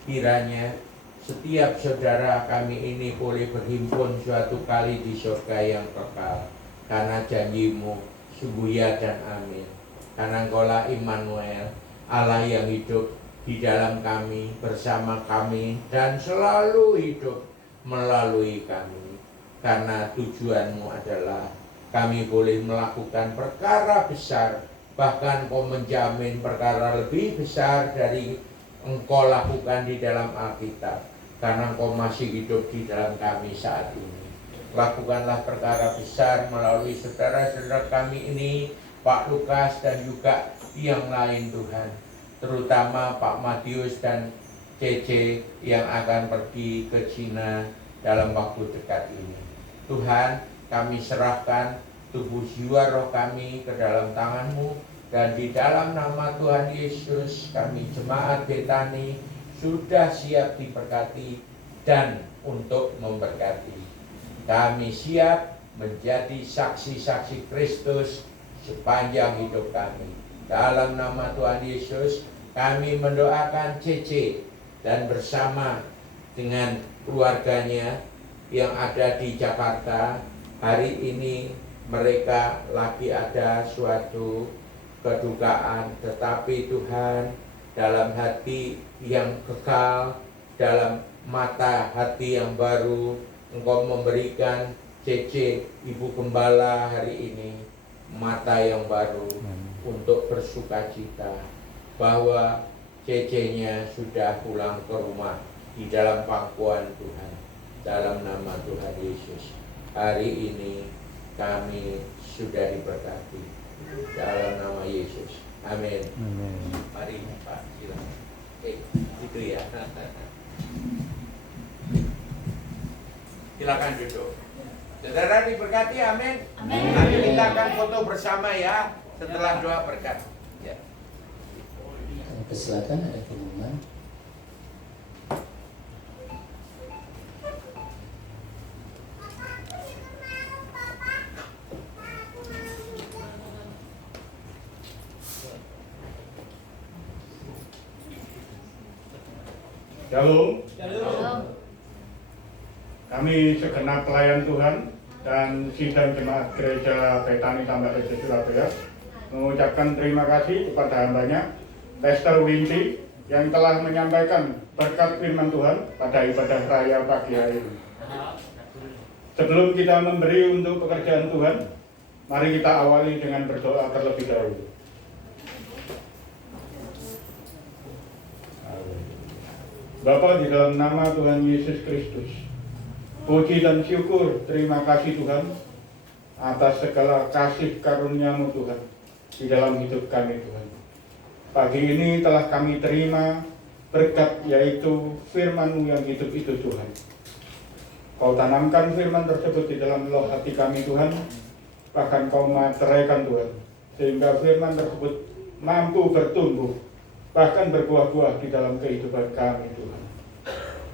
kiranya setiap saudara kami ini boleh berhimpun suatu kali di surga yang kekal. Karena janji-Mu sungguh ya dan amin. Karena Engkaulah Immanuel, Allah yang hidup di dalam kami, bersama kami, dan selalu hidup melalui kami. Karena tujuan-Mu adalah kami boleh melakukan perkara besar, bahkan Engkau menjamin perkara lebih besar dari Engkau lakukan di dalam Alkitab. Karena Engkau masih hidup di dalam kami saat ini. Lakukanlah perkara besar melalui saudara-saudara kami ini, Pak Lukas dan juga yang lain Tuhan. Terutama Pak Matius dan Cece yang akan pergi ke Cina dalam waktu dekat ini. Tuhan, kami serahkan tubuh jiwa roh kami ke dalam tangan-Mu, dan di dalam nama Tuhan Yesus kami jemaat Betani sudah siap diberkati dan untuk memberkati. Kami siap menjadi saksi-saksi Kristus sepanjang hidup kami. Dalam nama Tuhan Yesus kami mendoakan Cece dan bersama dengan keluarganya yang ada di Jakarta. Hari ini mereka lagi ada suatu kedukaan, tetapi Tuhan dalam hati yang kekal, dalam mata hati yang baru, Engkau memberikan Cece, Ibu Gembala hari ini mata yang baru untuk bersukacita bahwa Cece-nya sudah pulang ke rumah di dalam pangkuan Tuhan. Dalam nama Tuhan Yesus, hari ini kami sudah diberkati dalam nama Yesus. Amin. Mari Pak, silakan. Itu ya. Silakan duduk. Saudara diberkati, amin. Nanti kita akan foto bersama ya setelah doa berkat. Ya. Kami persilakan ada pengumuman. Shalom. Kami segenap pelayan Tuhan dan sidang jemaat gereja Betani Tambak Rejo Surabaya mengucapkan terima kasih kepada hambanya Lester Winti yang telah menyampaikan berkat firman Tuhan pada ibadah raya pagi hari ini. Sebelum kita memberi untuk pekerjaan Tuhan, mari kita awali dengan berdoa terlebih dahulu. Bapa, di dalam nama Tuhan Yesus Kristus, puji dan syukur, terima kasih Tuhan atas segala kasih karunia-Mu Tuhan di dalam hidup kami Tuhan. Pagi ini telah kami terima berkat, yaitu firman-Mu yang hidup itu Tuhan. Kau tanamkan firman tersebut di dalam loh hati kami Tuhan, bahkan Kau materaikan Tuhan, sehingga firman tersebut mampu bertumbuh, bahkan berbuah-buah di dalam kehidupan kami Tuhan.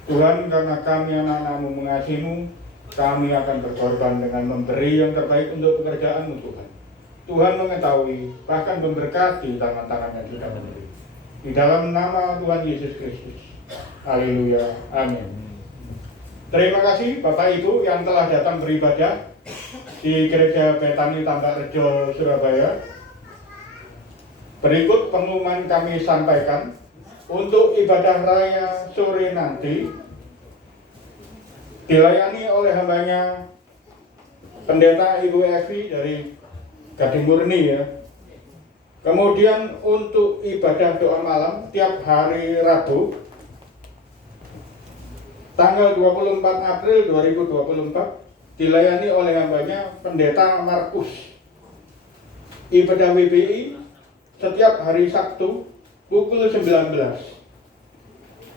Tuhan, karena kami anak-anak-Mu mengasihi-Mu, kami akan berkorban dengan memberi yang terbaik untuk pekerjaan-Mu Tuhan. Tuhan mengetahui, bahkan memberkati tangan-tangan yang sudah memberi. Di dalam nama Tuhan Yesus Kristus. Haleluya. Amin. Terima kasih Bapak Ibu yang telah datang beribadah di Gereja Betani Tambak Rejo Surabaya. Berikut pengumuman kami sampaikan untuk ibadah raya sore nanti dilayani oleh hambanya Pendeta Ibu Evi dari Gading Murni ya. Kemudian untuk ibadah doa malam tiap hari Rabu tanggal 24 April 2024 dilayani oleh hambanya Pendeta Markus. Ibadah WBI setiap hari Sabtu pukul 19.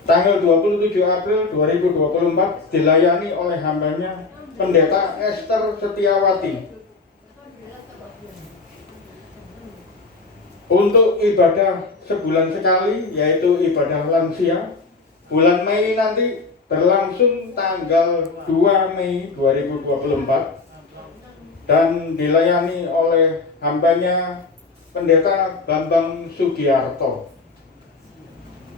Tanggal 27 April 2024 dilayani oleh hambanya Pendeta Esther Setiawati. Untuk ibadah sebulan sekali, yaitu ibadah lansia, bulan Mei nanti berlangsung tanggal 2 Mei 2024 dan dilayani oleh hambanya Pendeta Bambang Sugiarto.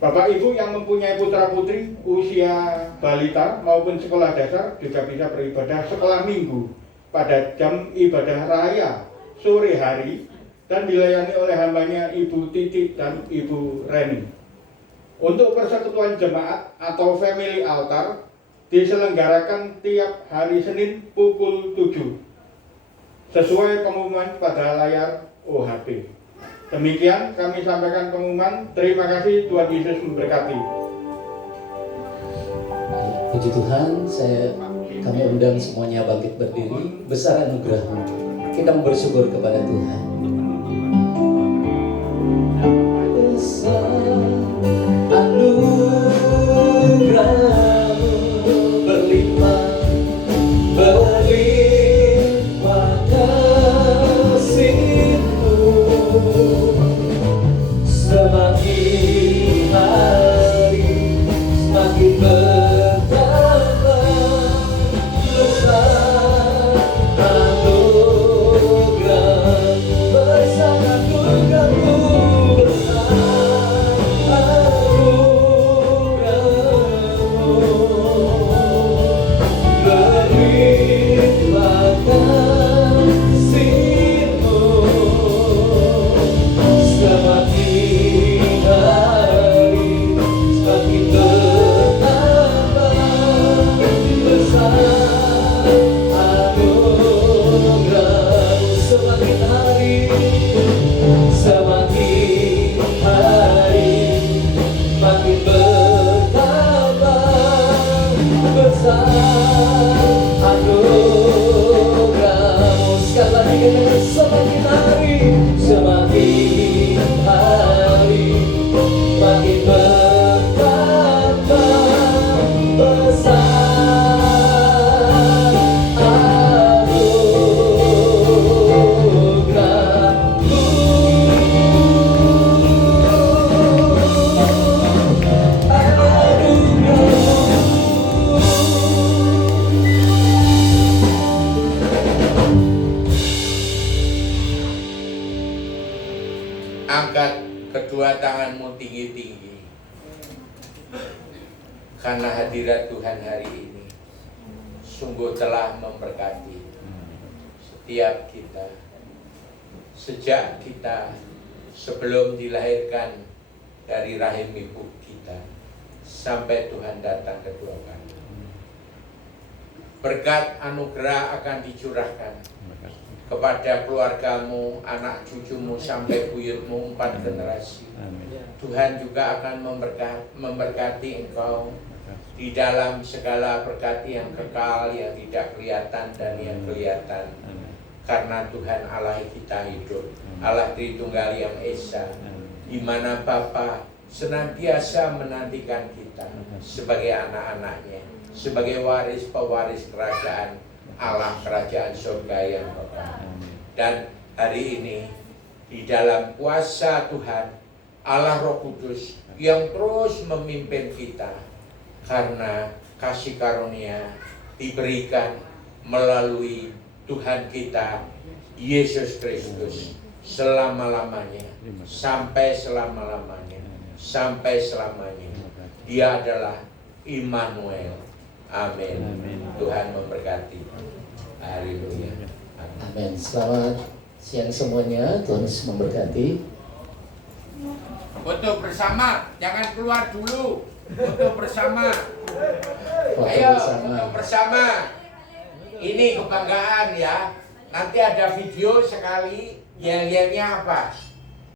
Bapak Ibu yang mempunyai putra-putri usia balita maupun sekolah dasar juga bisa beribadah sekolah minggu pada jam ibadah raya sore hari dan dilayani oleh hambanya Ibu Titi dan Ibu Reni. Untuk persekutuan jemaat atau family altar diselenggarakan tiap hari Senin pukul 7 sesuai pengumuman pada layar OHP. Demikian kami sampaikan pengumuman. Terima kasih, Tuhan Yesus memberkati. Puji Tuhan, kami undang semuanya bangkit berdiri. Besar anugerah-Mu, kita bersyukur kepada Tuhan. Besar anugerah-Mu berlimpah kasih-Mu, semakin hari semakin bertambah besar anugerah, besar anugerah-Mu, besar anugerah-Mu, berlimpah kasih-Mu, semakin hari semakin bertambah besar anugerahmu. Sekali lagi dengan semakin hari, semakin hari, makin bertambah besar Angkat kedua tanganmu tinggi-tinggi, karena hadirat Tuhan hari ini sungguh telah memberkati setiap kita. Sejak kita sebelum dilahirkan dari rahim ibu kita sampai Tuhan datang kedua kali, berkat anugerah akan dicurahkan kepada keluargamu, anak cucumu sampai buyutmu 4 generasi. Tuhan juga akan memberkati engkau di dalam segala berkat yang kekal, yang tidak kelihatan dan yang kelihatan. Karena Tuhan Allah kita hidup, Allah Tritunggal yang Esa, di mana Bapa senantiasa menantikan kita sebagai anak-anaknya, sebagai waris pewaris kerajaan Allah, kerajaan surga yang kekal. Dan hari ini di dalam kuasa Tuhan Allah Roh Kudus yang terus memimpin kita, karena kasih karunia diberikan melalui Tuhan kita Yesus Kristus selama-lamanya, sampai selama-lamanya, sampai selamanya. Dia adalah Immanuel. Amin. Tuhan memberkati. Haleluya. Amin. Selamat siang semuanya. Tuhan Yesus memberkati. Foto bersama, jangan keluar dulu. Foto bersama. Foto Ayo, bersama. foto bersama. Ini kebanggaan ya. Nanti ada video sekali. Yel-yelnya apa?